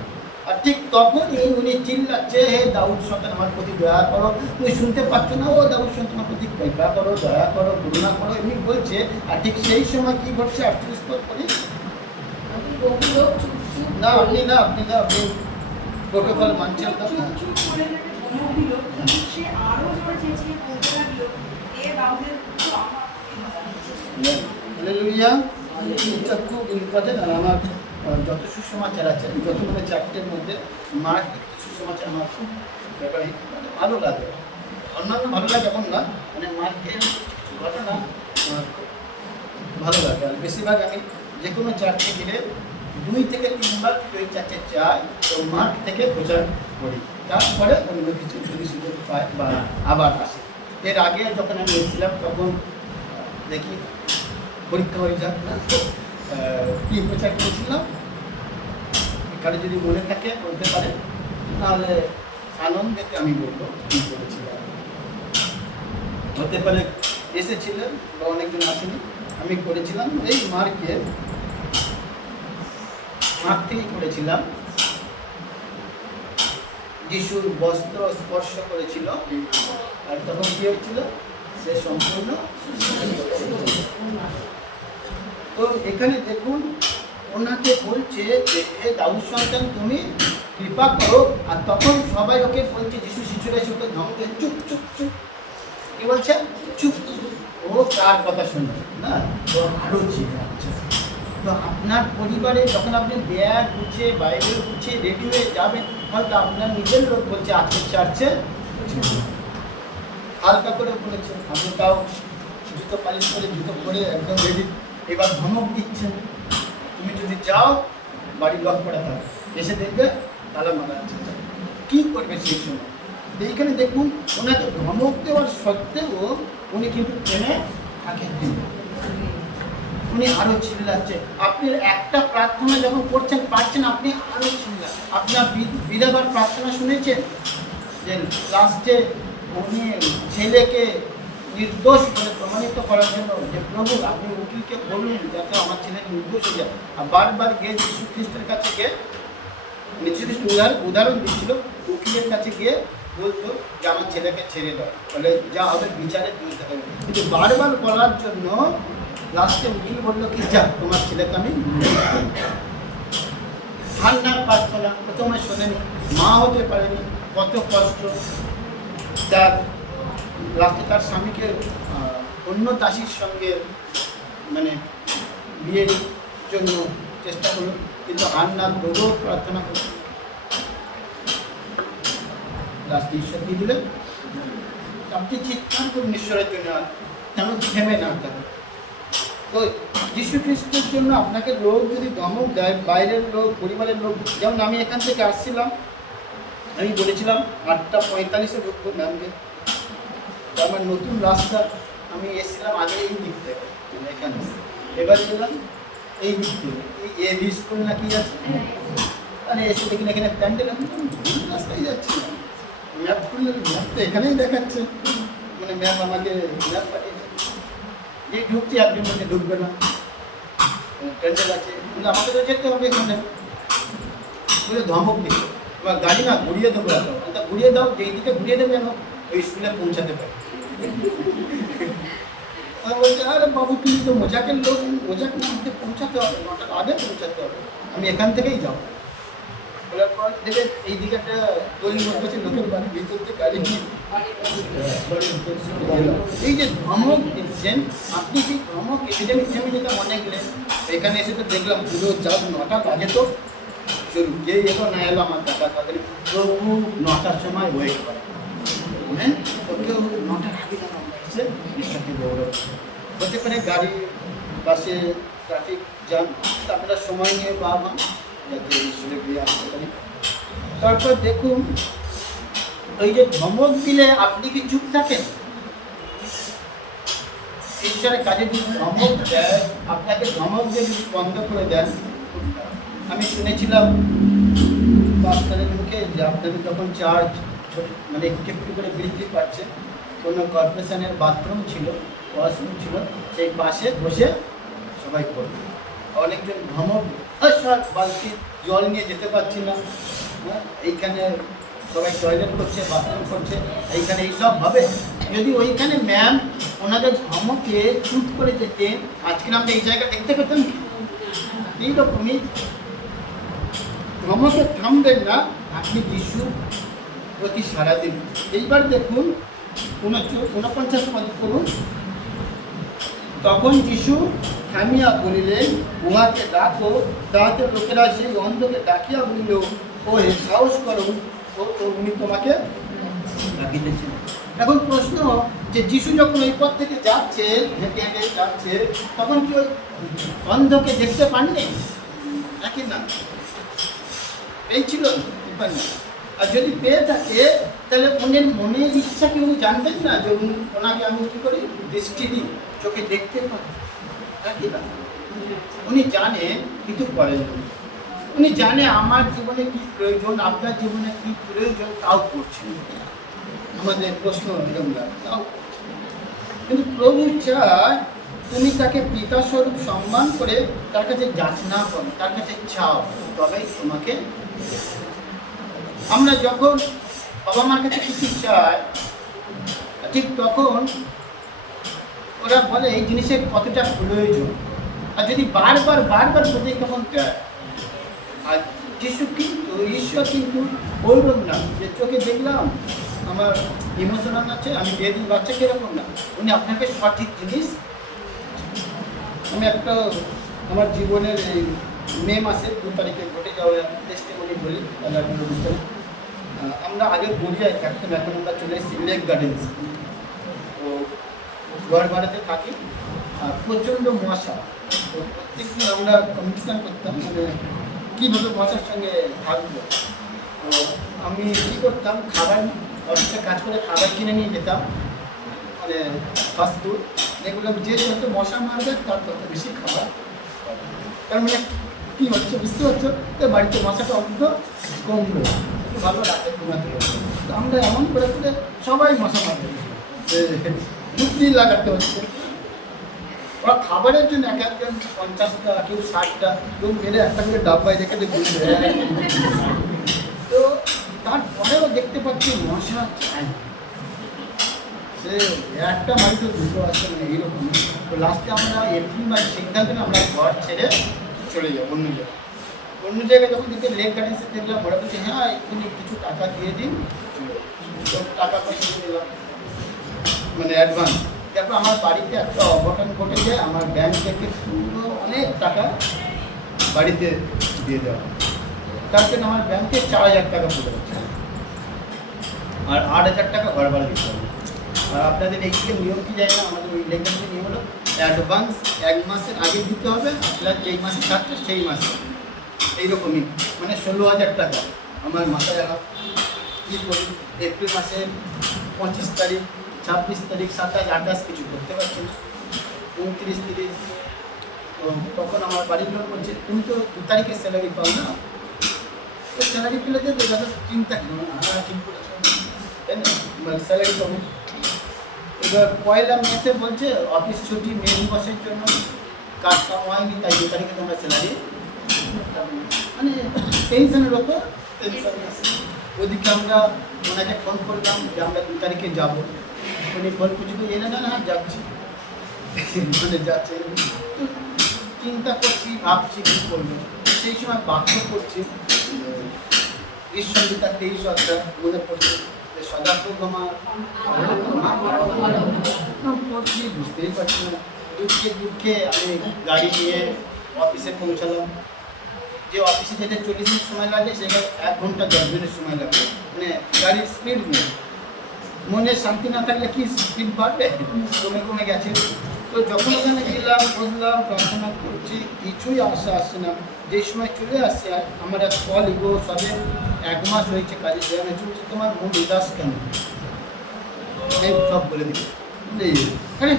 আর ঠিক তখনই উনি চিল্লাচ্ছে, হে দাউদ সন্তান আমার প্রতি দয়া করো। তুমি শুনতে পাচ্ছ না, ও দাউদ সন্তান আমার প্রতি কৃপা করো, দয়া করো, করুণা করো, এমনি বলছে। আর ঠিক সেই সময় কি ঘটছে, 38 পদ পড়ি না, আপনি প্রোটোকল মানছেন না। হালেলুয়া, এটা খুব ইম্পর্টেন্ট। আর আমার যত সুসমাচার আছে, যতগুলো চারটের মধ্যে মার সুসমাচার আমার খুব ব্যবহারিক ভালো লাগে। অন্যান্য ভালো লাগে এমন না, মানে মার্কের কিছু ঘটনা আমার খুব ভালো লাগে। আর বেশিরভাগ আমি যে কোনো চার্চে গেলে 2 থেকে 3 বার ওই চার্চে যাই, তো মাঠ থেকে প্রচার করি, তারপরে অন্য কিছু যদি সুযোগ পাই বা আবার আসি। এর আগে যখন আমি এসেছিলাম তখন দেখি পরীক্ষা হয়ে যাক না, কী প্রচার করেছিলাম, এখানে যদি মনে থাকে বলতে পারে, নাহলে আনন্দেতে আমি বলবো কী করেছিলাম। হতে পারে এসেছিলেন বা অনেকজন আসেনি, আমি করেছিলাম এই মাঠ থেকেই করেছিলাম। যিশুর বস্ত্র স্পর্শ করেছিল, আর তখন কি হয়েছিল, সে সম্পূর্ণ। তো এখানে দেখুন ওনাকে বলছে যে হে দাউদ সন্তান তুমি কৃপা করো। আর তখন সবাই ওকে বলছে, যিশু শিশুরা এসে ওকে ধমকে, চুপ চুপ চুপ, কি বলছে, চুপ। ও কার কথা শুনবে না, তো আরও চিল্লাচ্ছে। তো আপনার পরিবারে যখন আপনি ব্যাগ গুছিয়ে, বাইরে গুছিয়ে রেডি হয়ে যাবেন, হয়তো আপনার নিজের লোক বলছে আজকে চার্চে, হালকা করে বলেছে, আপনি তাও জুতো পালিশ করে, জুতো পরে একদম রেডি, এবার ধমক দিচ্ছেন, তুমি যদি যাও বাড়ি লক করা থাকবে, এসে দেখবে তালা মারা আছে, কী করবে সেই সময়? এইখানে দেখুন ওনাকে ধমক দেওয়ার সত্ত্বেও উনি কিন্তু ট্রেনে থাকেন, উনি আরও চিল্লাচ্ছে। আপনি একটা প্রার্থনা যখন করছেন পারছেন, আপনি আরও চিল্লান। আপনার বিধবার প্রার্থনা শুনেছেন যে লাস্টে উনি ছেলেকে নির্দোষ বলে প্রমাণিত করার জন্য যে প্রভু আপনি উকিলকে বলুন যাতে আমার ছেলে নির্দোষ হয়ে যায়, আর বারবার গিয়ে যীশু খ্রিস্টের কাছে গিয়ে যীশু খ্রিস্ট উদাহরণ দিচ্ছিল, উকিলের কাছে গিয়ে বলতো যে আমার ছেলেকে ছেড়ে দাও, বলে যা হবে বিচারে বুঝতে হবে। কিন্তু বারবার বলার জন্য লাস্টে উকিল বললো কি যা তোমার ছেলেকে আমি ঠান্ডার প্রার্থনা প্রথমে শোনেনি, মা হতে পারেনি, কত কষ্ট, তার লাস্টে তার স্বামীকে অন্য দাসীর সঙ্গে মানে বিয়ের জন্য চেষ্টা করলো, কিন্তু আর না তবুও প্রার্থনা করল, লাস্টে ঈশ্বর কি দিলেন? আপনি চিৎকার করুন ঈশ্বরের জন্য, কেন থেমে না থাকে। তো যীশু খ্রিস্টের জন্য আপনাকে লোক যদি ধমক দেয়, বাইরের লোক, পরিবারের লোক, যেমন আমি এখান থেকে আসছিলাম, আমি বলেছিলাম 8:45-এ ঢুকবো ম্যামকে, তো আমার নতুন রাস্তা, আমি এসেছিলাম আগে এই দিক থেকে এখানে, এবার এলাম এই দিক থেকে, এই এবি স্কুল না কি আছে, মানে এসে দেখি না এখানে প্যান্ডেল, আমি রাস্তায় যাচ্ছি না, ম্যাপ খুললে ম্যাপ তো এখানেই দেখাচ্ছে, মানে ম্যাম আমাকে ম্যাপ পাঠিয়েছে, যে ঢুকছি আপনি মধ্যে ঢুকবে না, প্যান্ডেল আছে, কিন্তু আমাকে তো যেতে হবে এখানে, বলে ধমক দিচ্ছে, এবার গাড়ি না ঘুরিয়ে দেবো, এত ঘুরিয়ে দাও, যেই দিকে ঘুরিয়ে দেবে যেন ওই স্কুলে পৌঁছাতে পারে। বলছে আরে বাবু তুমি তো মজাকের লোক, মজাক না, আমাকে পৌঁছাতে হবে, 9টার আগে পৌঁছাতে হবে, আমি এখান থেকেই যাবো। বলার পর দেখে এই দিকে একটা তৈরি করছে লোকের বাড়ির ভিতর থেকে গাড়ি নিয়ে, এই যে ধমক দিচ্ছেন আপনি, যে ধমক এটা আমি যেটা মনে গেলেন, এখানে এসে তো দেখলাম পুরো যাক 9টা বাজে, তো শুরু কে এলো না এলো আমার টাকা তাদের প্রভু 9টার সময় ওয়েট করে, হ্যাঁ কেউ 9টার আগে যেন এসে ঈশ্বরকে গৌরব হতে পারে। গাড়ি বাসে ট্রাফিক জ্যাম, আপনারা সময় নিয়ে পাবেন যাতে ঈশ্বরের বিয়ে আসতে পারি। তারপর দেখুন ওই যে ধমক দিলে আপনি কি চুপ থাকেন? ঈশ্বরের কাজে যদি ধমক দেয়, আপনাকে ধমক দিয়ে যদি বন্ধ করে দেন, আমি শুনেছিলাম পাস্টারের মুখে যে আপনাদের যখন চার্জ মানে একটু করে বৃদ্ধি পাচ্ছে, কোনো কর্পোরেশনের বাথরুম ছিল, ওয়াশরুম ছিল, সেই পাশে বসে সবাই করবে। অনেকজন ধমক সব বালতি জল নিয়ে যেতে পারছি না, হ্যাঁ এইখানে সবাই টয়লেট করছে, বাথরুম করছে, এইখানে এইসব হবে। যদি ওইখানে ম্যাম ওনাদের ধমকে চুপ করে যেতেন, আজকে আমরা এই জায়গা দেখতে পেতাম। এইরকমই ধমকে থামবেন না, আপনি যিশুর প্রতি সারা দিন। এইবার দেখুন 49 পদ করুন। তখন যিশু থামিয়া বলিলেন, উহাকে ডাকো। তাহাতে লোকেরা সেই অন্ধকে ডাকিয়া বলিল, ও হে সাহস করো, ও তো উনি তোমাকে ডাকিতেছেন। এখন প্রশ্ন যে যিশু যখন ওই পথ থেকে যাচ্ছে, হেঁটে হেঁটে যাচ্ছে, তখন কি ওই অন্ধকে দেখতে পাননি? নাকি না পেয়েছিল? আর যদি পেয়ে থাকে তাহলে উনি মনের ইচ্ছা কি উনি জানবেন না যে ওনাকে আমি কী করি দৃষ্টি দিই, চোখে দেখতে পাই? নাকি না উনি জানেন কিন্তু করেন। উনি জানে আমার জীবনে কী প্রয়োজন, আপনার জীবনে কী প্রয়োজন, তাও করছেন। আমাদের প্রশ্ন এরকম তাও কিন্তু প্রভু চায় তুমি তাকে পিতাস্বরূপ সম্মান করে তার কাছে যাচনা করো, তার কাছে চাও, তবেই তোমাকে। আমরা যখন বাবা মার কাছে কিছু চাই, ঠিক তখন ওরা বলে এই জিনিসের কতটা প্রয়োজন, আর যদি বারবার বলতে তখন দেয়। আর যিশু কিন্তু ঈশ্বর কিন্তু ওইরকম না যে চোখে দেখলাম আমার ইমোশনাল আছে আমি দিয়ে দিই, বাচ্চা কীরকম না, উনি আপনাকে সঠিক জিনিস। আমি একটা আমার জীবনের এই মে মাসের 2 তারিখে ঘটে যাওয়া টেস্টিমনি বলি, তাহলে আপনারা বুঝতে পারেন। আমরা আগে গড়িয়ায় থাকতাম, এখন আমরা চলে এসেছি লেক গার্ডেন্স। তো ঘর ভাড়াতে থাকি, আর প্রচণ্ড মশা। তো প্রত্যেকদিন আমরা কম্পিটিশান করতাম মানে কীভাবে মশার সঙ্গে থাকবো। তো আমি কী করতাম, খাবার অফিসে কাজ করে খাবার কিনে নিয়ে যেতাম, মানে ফাস্ট ফুড, যেগুলো যে যত মশা মারবে তার তত বেশি খাবার। তার মানে কী হচ্ছে বুঝতে পারছো, তো বাড়িতে মশাটা অন্তত কমলো, একটু ভালো রাতে ঘুমাতে হচ্ছে। তো আমরা এমন করে সবাই মশা মারতে যুক্তি লাগাতে হচ্ছে। ওরা খাবারের জন্য এক একজন 50টা, কেউ 60টা, কেউ মেরে একটা করে ডাব্বায় রেখে ঘুরবে। তো তারপরেও দেখতে পাচ্ছি মশা চাই, সে একটা বাড়িতে দুটো আসছে না এইরকম। তো লাস্টে আমরা এপ্রিল মাস সিদ্ধান্ত নিয়ে আমরা ঘর ছেড়ে চলে যাবো অন্য জায়গায়। যখন দেখতে লেক গার্ডেন্সে দেখলাম, ওরা বলছে হ্যাঁ এক্ষুনি কিছু টাকা দিয়ে দিন। টাকা পয়সা দিলাম মানে অ্যাডভান্স। তারপর আমার বাড়িতে একটা অঘটন ঘটেছে, আমার ব্যাংক থেকে পুরো অনেক টাকা বাড়িতে দিয়ে দেওয়া, তার জন্য আমার ব্যাংকে 4,000 টাকা পড়ে যাচ্ছে, আর 8,000 টাকা ঘর ভাড়া দিতে হবে। আর আপনাদের এইদিকে নিয়ম কি যায় না, আমাদের ওই লেখার নিয়ম হলো অ্যাডভান্স 1 মাসের আগে দিতে হবে, আপনার যেই মাসে থাকছে সেই মাসে, এইরকমই মানে 16,000 টাকা আমার মাথায় আঘাত। কী করি, এপ্রিল মাসের 25 তারিখ, 26 তারিখ, 27, 28 কিছু করতে পারছি না, 29, 30। তো তখন আমার বাড়ির লোক বলছে তুমি তো 2 তারিখে স্যালারি পাও না, তো স্যালারি পেলে দেবে, দাদা চিন্তা করো না, ঠিক করেছো তাই না, স্যালারি পাবো। এবার 1 মেতে বলছে অফিস ছুটি, মে দিবসের জন্য কাজ কাম হয়নি, তাই 2 তারিখে তোমরা স্যালারি, মানে টেনশনের ওপর টেনশন। ওদিকে আমরা ওনাকে ফোন করলাম যে আমরা 2 তারিখে যাবো, উনি ফোন কিছু এলে না, হ্যাঁ যাচ্ছি, মানে যাচ্ছে। চিন্তা করছি, ভাবছি কী করবো, সেই সময় বাক্য করছি ঈশ্বরবিতা 23 অধ্যায় মনে পড়ছে, সদাপ্রভমা পড়ছি, বুঝতেই পারছি না, দুঃখে দুঃখে আমি গাড়ি নিয়ে অফিসে পৌঁছালাম। যে অফিসে যেতে 40 মিনিট সময় লাগে সেখানে 1 ঘন্টা 10 মিনিট সময় লাগবে, মানে গাড়ির স্পিড নেই। মনে শান্তি না থাকলে কি স্পিড বাড়বে, কমে কমে গেছে। তো যখন ওখানে গেলাম, বুঝলাম, প্রার্থনা করছি, কিছুই আসছে না। যে সময় চলে আসছে, আর আমার এক কল ইগো, সবে 1 মাস হয়েছে কাজে জয়েন চলছে, তোমার মন উদাস কেন, এই সব বলে দিই। আরে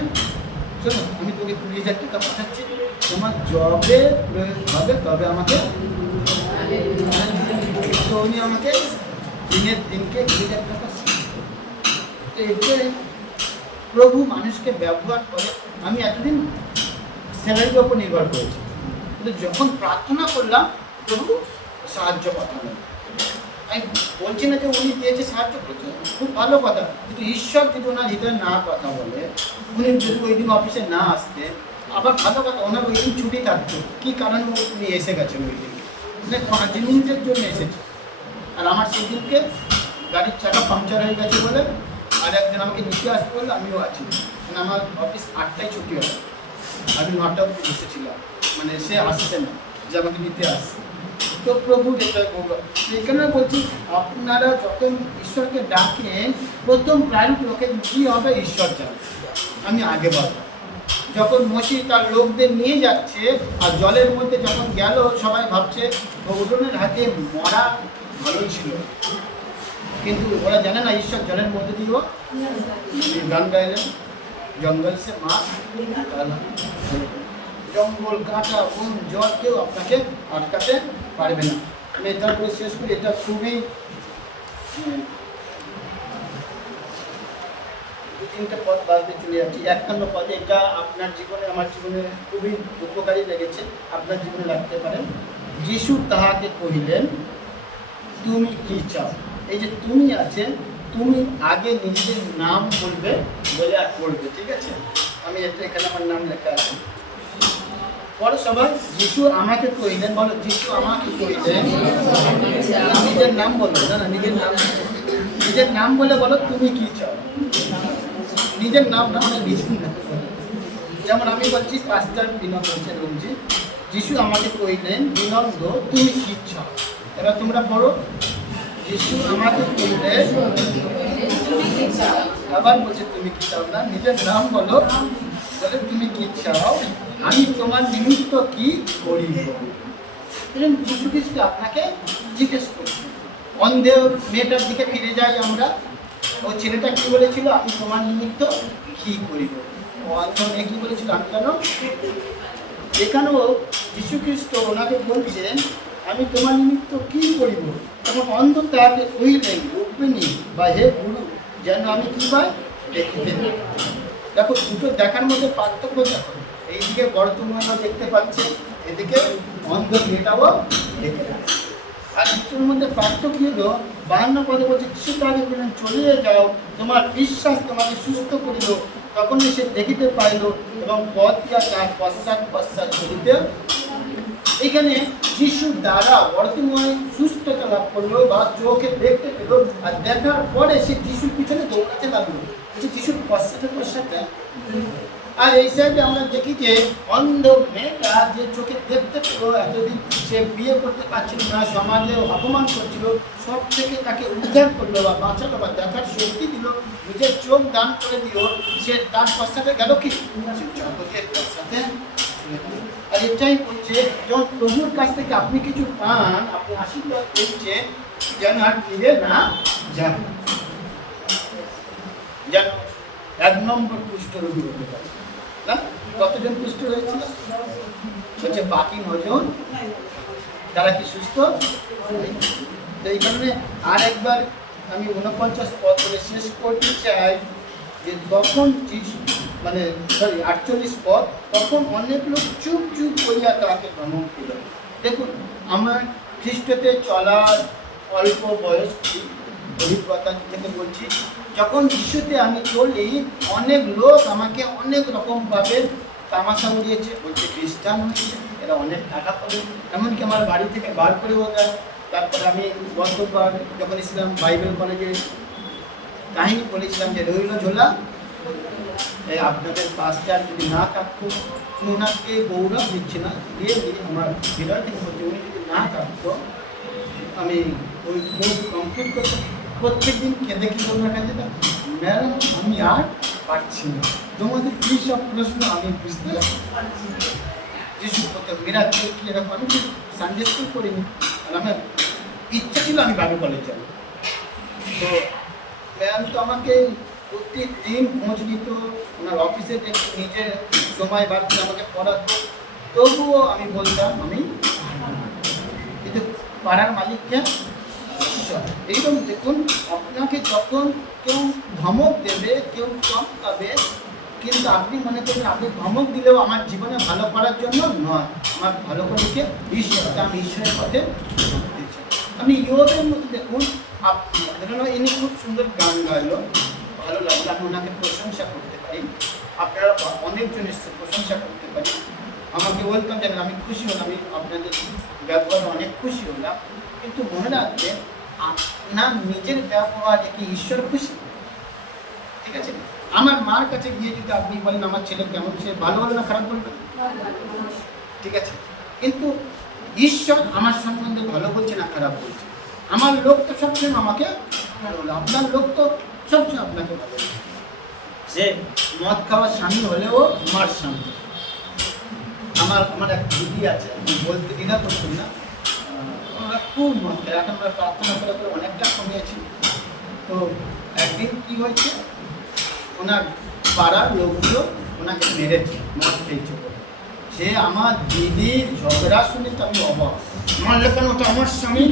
শোনো, আমি তোকে 20,000 টাকা পাঠাচ্ছি, তোমার জবে প্রয়োজন হবে তবে আমাকে, তো উনি আমাকে দিনের দিনকে 20,000 টাকা। তো এতে প্রভু মানুষকে ব্যবহার করে। আমি এতদিন স্যালারির ওপর নির্ভর করেছি, কিন্তু যখন প্রার্থনা করলাম প্রভু সাহায্য পাঠালেন। আমি বলছি না যে উনি দিয়েছে সাহায্য করছে, খুব ভালো কথা, কিন্তু ঈশ্বর যদি ওনার হৃদয়ে না কথা বলে, উনি যদি ওই দিন অফিসে না আসতে, আবার ভালো কথা, ওনার ওই দিন ছুটি থাকতো, কী কারণে উনি এসে গেছেন ওই দিন, মানে 5 মিনিটের জন্য এসেছে। আর আমার সেদিনকে গাড়ির চাকা পাংচার হয়ে গেছে বলে আর একজন আমাকে নিতে আসতে বললে আমিও আছি, মানে আমার অফিস 8টায় ছুটি হয়, আমি 9টা অবধি বসেছিলাম, মানে সে আসছে না যে আমাকে নিতে আসছে। তো প্রভু এটা এখানে বলছি, আপনারা যখন ঈশ্বরকে ডাকেন, প্রথম প্রায়োরিটি ওকে কী হবে, ঈশ্বর জানে। আমি আগে বললাম, যখন মসি তার লোকদের নিয়ে যাচ্ছে আর জলের মধ্যে যখন গেল, সবাই ভাবছে উঠোনের হাতে মরা ভালোই ছিল, কিন্তু ওরা জানে না ঈশ্বর জলের মধ্যে দিয়েও গান গাইলেন, জঙ্গল সে মাছ, জঙ্গল, কাঁটা, বন, জল কেউ আপনাকে আটকাতে পারবে না। আমি তারপরে শেষ করি, এটা খুবই 2-3টে পদ বাড়তে চলে যাচ্ছি। 51 পদে, এটা আপনার জীবনে, আমার জীবনে খুবই উপকারী লেগেছে, আপনার জীবনে লাগতে পারেন। যিশু তাহাকে কহিলেন, তুমি কি চাও। এই যে তুমি আছে, তুমি আগে নিজের নাম বলবে, বলে আর পড়বে, ঠিক আছে। আমি এটা এখানে আমার নাম লেখা আছে, পরে সবাই যিশু আমাকে কহিলেন, বলো যিশু আমাকে কহিলেন, নিজের নাম বলো, না না নিজের নাম, নিজের নাম বলে বলো তুমি কি চাও, নিজের নাম না, মানে নিজের নাম। যেমন আমি বলছি পাস্টার বিনয় বলছেন রঞ্জি, যিশু আমাকে কহিলেন বিনন্দ তুমি কি চাও। এবার তোমরা পড়ো, যিশু আমাকে কহিলেন, আবার বলছে তুমি কি চাও, না নিজের নাম বলো, বলে তুমি কি চাও, আমি তোমার নিমিত্ত কি করিব। যিশু খ্রিস্ট আপনাকে জিজ্ঞেস করছি। অন্ধের মেয়েটার দিকে ফিরে যাই আমরা, ও ছেলেটা কি বলেছিল, আমি তোমার নিমিত্ত কি করিব। ও অন্ধ মেয়ে কি বলেছিল, আমি জানো। এখানেও যিশু খ্রিস্ট ওনাকে বলছেন আমি তোমার নিমিত্ত কি করিব। তখন অন্ধ তাকে কহিলেন, রূপিণী বা হে গুরু, যেন আমি কি পাই, দেখিতে। দেখো দুটো দেখার মধ্যে পার্থক্য দেখো, এইদিকে বর্তমানও দেখতে পাচ্ছে, এদিকে অন্ধ মেয়েটাও দেখতে পাচ্ছে। আর দুটোর মধ্যে পার্থক্য হলো 52 পদে বলছে, যিশু তাকে বললেন চলে যাও, তোমার বিশ্বাস তোমাকে সুস্থ করিল। তখন সে দেখিতে পাইল এবং পথ দিয়া তার পশ্চাৎ চলিতে এখানে যিশুর দ্বারা বর্তমানে সুস্থতা লাভ করলো বা চোখে দেখতে পেলো, আর দেখার পরে সে যিশুর পিছনে দৌড়াতে লাগলো, যিশুর পশ্চাতে। আর এই সাইডে আমরা দেখি যে অন্ধ মেয়েটা যে চোখে দেখতে পেলো, এতদিন সে বিয়ে করতে পারছিল না, সমাজে অপমান করছিল, সব থেকে তাকে উদ্ধার করলো বা বাঁচালো বা দেখার শক্তি দিল, নিজের চোখ দান করে দিল, সে তার পশ্চাতে গেল কি জগতের পশ্চাতে। আর এটাই বলছে যখন প্রভুর কাছ থেকে আপনি কিছু পান, আপনি আশীর্বাদ পেয়েছে, যেন আর ফিরে না যান, যেন 1 নম্বর কুষ্ঠরোগী হতে পারে না। কতজন কুষ্ঠ হয়েছিল? বলছে বাকি 9 জন, তারা কি সুস্থ? তো এই কারণে আর একবার আমি 49 পদ বলে শেষ করতে চাই যে তখন মানে 48 পদ, তখন অনেক লোক চুপ চুপ করিয়া তাকে ভ্রমণ দিল। দেখুন, আমার খ্রিস্টতে চলার অল্প বয়স অভিজ্ঞতা থেকে বলছি, যখন যিশুতে আমি চলি, অনেক লোক আমাকে অনেক রকমভাবে তামাশা উড়িয়েছে, বলছে খ্রিস্টান হচ্ছে, এরা অনেক টাকা পাবে, এমনকি আমার বাড়ি থেকে বার করেও দেয়। তারপরে আমি গতবার যখন ছিলাম বাইবেল কলেজে কাহিনী বলেছিলাম যে রইল ঝোলা, আপনাদের পাঁচটা যদি না থাকতো, ওনাকে গৌরব দিচ্ছে না, দিয়ে আমার হৃদয় থেকে বলছে উনি যদি না থাকতো আমি ওই কোর্স কমপ্লিট করতে প্রত্যেকদিন কেঁদে কি ওনার কাছে যেতাম, ম্যাডাম আমি আর পারছি না, তোমাদের কী সব প্রশ্ন আমি বুঝতে পারছি না। যিশু কত মিরাক্কেল কি এরকম, আমি সানডে স্কুল করিনি, আর আমার ইচ্ছা ছিল আমি বাইবেল কলেজ যাবো। তো ম্যাম তো আমাকে প্রতিদিন খোঁজ নিত, ওনার অফিসে নিজের সময় বার করে আমাকে পড়াতো, তবুও আমি বলতাম আমি, কিন্তু পাড়ার মালিককে এইরকম দেখুন, আপনাকে যখন কেউ ধমক দেবে, কেউ চমকাবে, কিন্তু আপনি মনে করবেন আপনি ধমক দিলেও আমার জীবনে ভালো করার জন্য নয়, আমার ভালো করে দিকে ঈশ্বর, আমি ঈশ্বরের পথে চলতে চাই। আপনি ইয়োবের মধ্যে দেখুন, ইনি খুব সুন্দর গান গাইলো, ভালো লাগলো, আমি ওনাকে প্রশংসা করতে পারি, আপনারা অনেকজন এসে প্রশংসা করতে পারি, আমাকে ওয়েলকাম জানেন, আমি খুশি হলাম, আমি আপনাদের ব্যবহারে অনেক খুশি হলাম। কিন্তু মনে রাখবেন, আপনার নিজের ব্যবহারে কি ঈশ্বর খুশি? ঠিক আছে, আমার মার কাছে গিয়ে যদি আপনি বলেন আমার ছেলে কেমন, সে ভালো হলো না খারাপ বলবে? ঠিক আছে, কিন্তু ঈশ্বর আমার সম্বন্ধে ভালো বলছে না খারাপ বলছে? আমার লোক তো সবসময় আমাকে ভালো হলো, আপনার লোক তো সবসময় আপনাকে ভালো হলো। সে মদ খাওয়ার স্বামী হলেও আমার স্বামী। আমার এক দিদি আছে, বলতে দ্বিধা করছেন না, ওরা খুব মদ খায়, এখন আমরা প্রার্থনা করে করে অনেকটা কমিয়েছি। তো একদিন কি হয়েছে, ওনার পাড়ার লোকগুলো ওনাকে মেরেছে, মদ খেয়েছে। সে আমার দিদির ঝগড়া শুনে তো আমি অবাক, মারলে কেন, ওটা আমার স্বামী।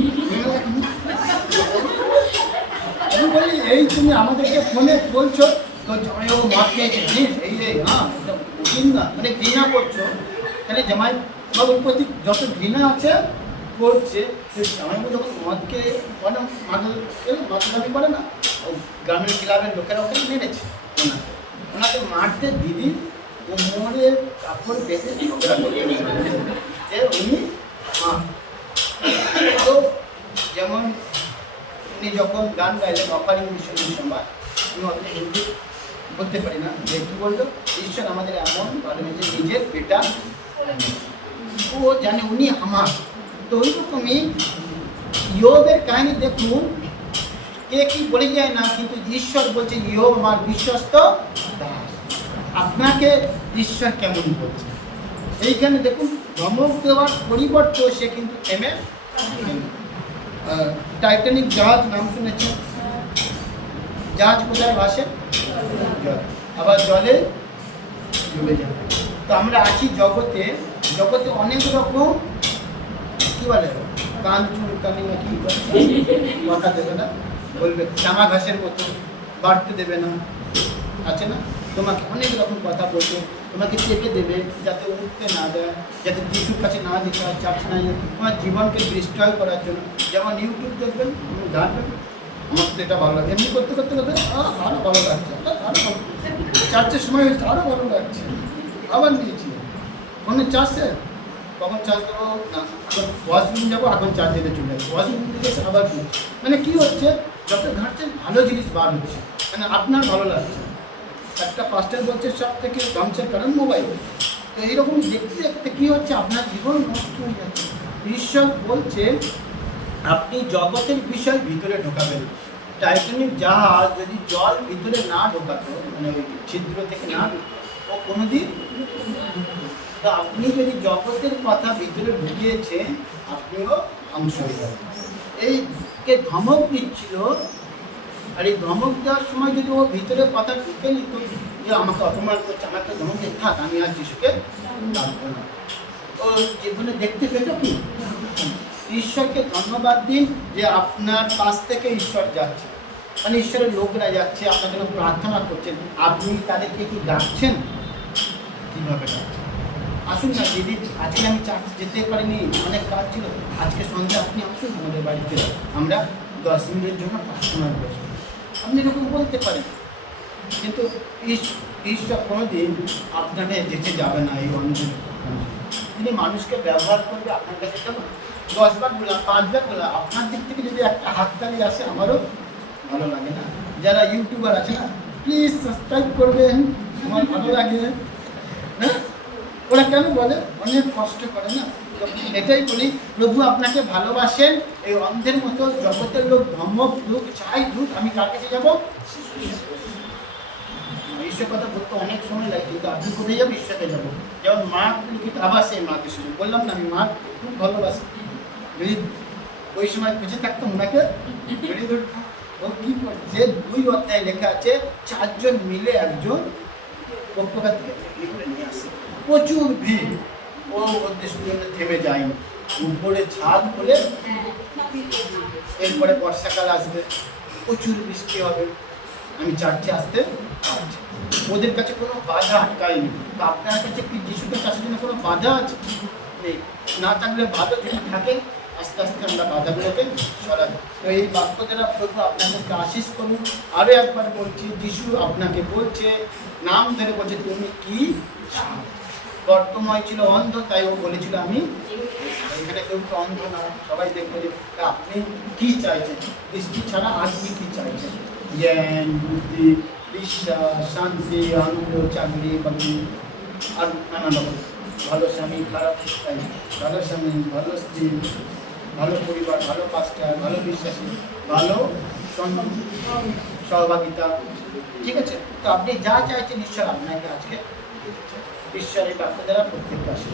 আমি বলি এই তুমি আমাদেরকে ফোনে বলছো তো জামাই ও মদ খেয়েছে, এই যে হ্যাঁ না, মানে ঘৃণা করছো, তাহলে জামাই বাবুর প্রতি যত ঘৃণা আছে করছে, সে জামাইবাবু যখন মদকে মানে মাদলামি করে না, গ্রামের ক্লাবের লোকেরা ওকে মেরেছে, ওনাকে মারতে দিদি কোমরে কাপড় বেঁধে ঝগড়া করে যে উনি তো যেমন উনি যখন গান গাইলেন অফারিং মিশনের সময়, উনি অত হিন্দি বলতে পারি না, যে কী বললো, ঈশ্বর আমাদের এমন ভালোবেসে নিজের বেটা, ও জানে উনি আমার। তো ওই রকমই ইয়োবের কাহিনী দেখুন, কে কি বলে যায় না, কিন্তু ঈশ্বর বলছে ইয়োব আমার বিশ্বস্ত দাস। আপনাকে ঈশ্বর কেমন বলছে? এইখানে দেখুন, ধমক দেওয়ার পরিবর্তে সে কিন্তু থেমে, টাইটানিক জাহাজ নাম শুনেছেন, জাহাজ কোথায় ভাসে? আবার জলে ডুবে যায়। তো আমরা আছি জগতে, জগতে অনেক রকম কী বলে কান চুলকানি না কি কথা দেবে না, বলবে জামা ঘাসের মতো বাড়তে দেবে না, আছে না, তোমাকে অনেক রকম কথা বলবে, তোমাকে চেপে দেবে যাতে উঠতে না দেয়, যাতে যিশুর কাছে না যেতে হয়, চার্চ না যায়, তোমার জীবনকে ডিস্ট্রয় করার জন্য। যেমন ইউটিউব দেখবেন, গান, আমার তো এটা ভালো লাগে, এমনি করতে করতে করতে আরও ভালো লাগছে, আরও ভালো, চার্চের সময় হয়েছে আরও ভালো লাগছে, আবার নিয়েছি ফোনে চার্জে কখন চার্জ দেবো না, ওয়াশরুম যাবো এখন চার্জ দিতে চলে যাবো, ওয়াশরুম থেকে এসে আবার কি মানে কী হচ্ছে, যত ঘাটছেন ভালো জিনিস বার হচ্ছে, মানে আপনার ভালো লাগছে। একটা পাস্টার বলছে সব থেকে ধ্বংসের কারণ মোবাইল। তো এইরকম দেখতে দেখতে কী হচ্ছে, আপনার জীবন নষ্ট হয়ে যাচ্ছে। ঈশ্বর বলছেন আপনি জগতের বিষয় ভিতরে ঢোকাবেন। টাইটানিক জাহাজ যদি জল ভিতরে না ঢোকাতো, মানে ওই ছিদ্র থেকে না, ও কোনোদিন, তো আপনি যদি জগতের কথা ভিতরে ঢুকিয়েছেন আপনিও ধ্বংস হয়ে যাবেন। এইকে ধমক দিচ্ছিল, আর এই ধমক দেওয়ার সময় যদি ও ভিতরে কথা ঢুকে নিত যে আমাকে অপমান করছে, আমাকে ধমক দিয়ে থাক, আমি আর যিশুকে ডাকবো না, ও জীবনে দেখতে পেত কি? ঈশ্বরকে ধন্যবাদ দিন যে আপনার কাছ থেকে ঈশ্বর যাচ্ছে, মানে ঈশ্বরের লোকরা যাচ্ছে, আপনার জন্য প্রার্থনা করছেন, আপনি তাদেরকে কি ডাকছেন? কীভাবে ডাকছেন? আসুন না দিদি, আজকে আমি চার্চ যেতে পারিনি, অনেক কাজ ছিল, আজকে সন্ধ্যে আপনি আসুন আমাদের বাড়িতে, আমরা 10 মিনিটের জন্য প্রার্থনা করছি, আপনি এরকম বলতে পারেন। কিন্তু ঈশ্বর কোনোদিন আপনাকে যেতে যাবে না। এই অন্ধের তিনি মানুষকে ব্যবহার করবে, আপনার কাছে কেমন 10 বার বলা, 5 বার বলা, আপনার দিক থেকে যদি একটা হাততালি আসে আমারও ভালো লাগে না? যারা ইউটিউবার আছে না, প্লিজ সাবস্ক্রাইব করবেন, আমার ভালো লাগে। হ্যাঁ, ওরা কেন বলে? অনেক কষ্ট করে না। এটাই বলি, প্রভু আপনাকে ভালোবাসেন। এই অন্ধের মতো জগতের লোক ধমক দুঃখ চাই দুঃখ, আমি কার কাছে যাবো? ঈশ্বর কথা বলতে অনেক সময় লাগে, কিন্তু আপনি কোথায় যাবো? ঈশ্বরকে যাবো। যেমন মা লিখিত আবাসে মাকে শুনে বললাম না, আমি মা খুব ভালোবাসি, যদি ওই সময় বেঁচে থাকতাম ওনাকে জড়িয়ে ধরতাম। ও কী করছে, 2 অধ্যায় লেখা আছে, 4 জন মিলে একজন পক্ষপাত করে নিয়ে আসে, প্রচুর ভিড়, ও ওদের জন্য থেমে যায়নি, উপরে ছাদ করে, এরপরে বর্ষাকাল আসবে, প্রচুর বৃষ্টি হবে, আমি চার্চে আসতে পারছি, ওদের কাছে কোনো বাধা আটকায়নি। তো আপনার কাছে কি যিশুদের কাছে জন্য কোনো বাধা আছে? নেই। না থাকলে বাধা যদি থাকে, আস্তে আস্তে আমরা বাধাগুলোকে সরাই। তো এই বাক্য দ্বারা প্রভু আপনাদেরকে আশীষ করুন। আরও একবার বলছি, যিশু আপনাকে বলছে, নাম ধরে বলছে, তুমি কি চাও? বর্তময় ছিল অন্ধ, তাই ও বলেছিল আমি, এখানে কেউ তো অন্ধ না, সবাই দেখবে যে আপনি কি চাইছেন, বৃষ্টি ছাড়া আপনি কি চাইছেন? জ্ঞান, বুদ্ধি, বিশ্বাস, শান্তি, আনন্দ, চাকরি, বাকরি, আর নানা রকম, ভালো স্বামী, খারাপ শিক্ষাই, ভালো স্বামী, ভালো স্ত্রী, ভালো পরিবার, ভালো পাস্টার, ভালো বিশ্বাসী, ভালো সহভাগিতা, ঠিক আছে? তো আপনি যা চাইছেন ঈশ্বর আপনাকে আজকে ঈশ্বরের বাক্য দ্বারা প্রত্যেকটা আসে।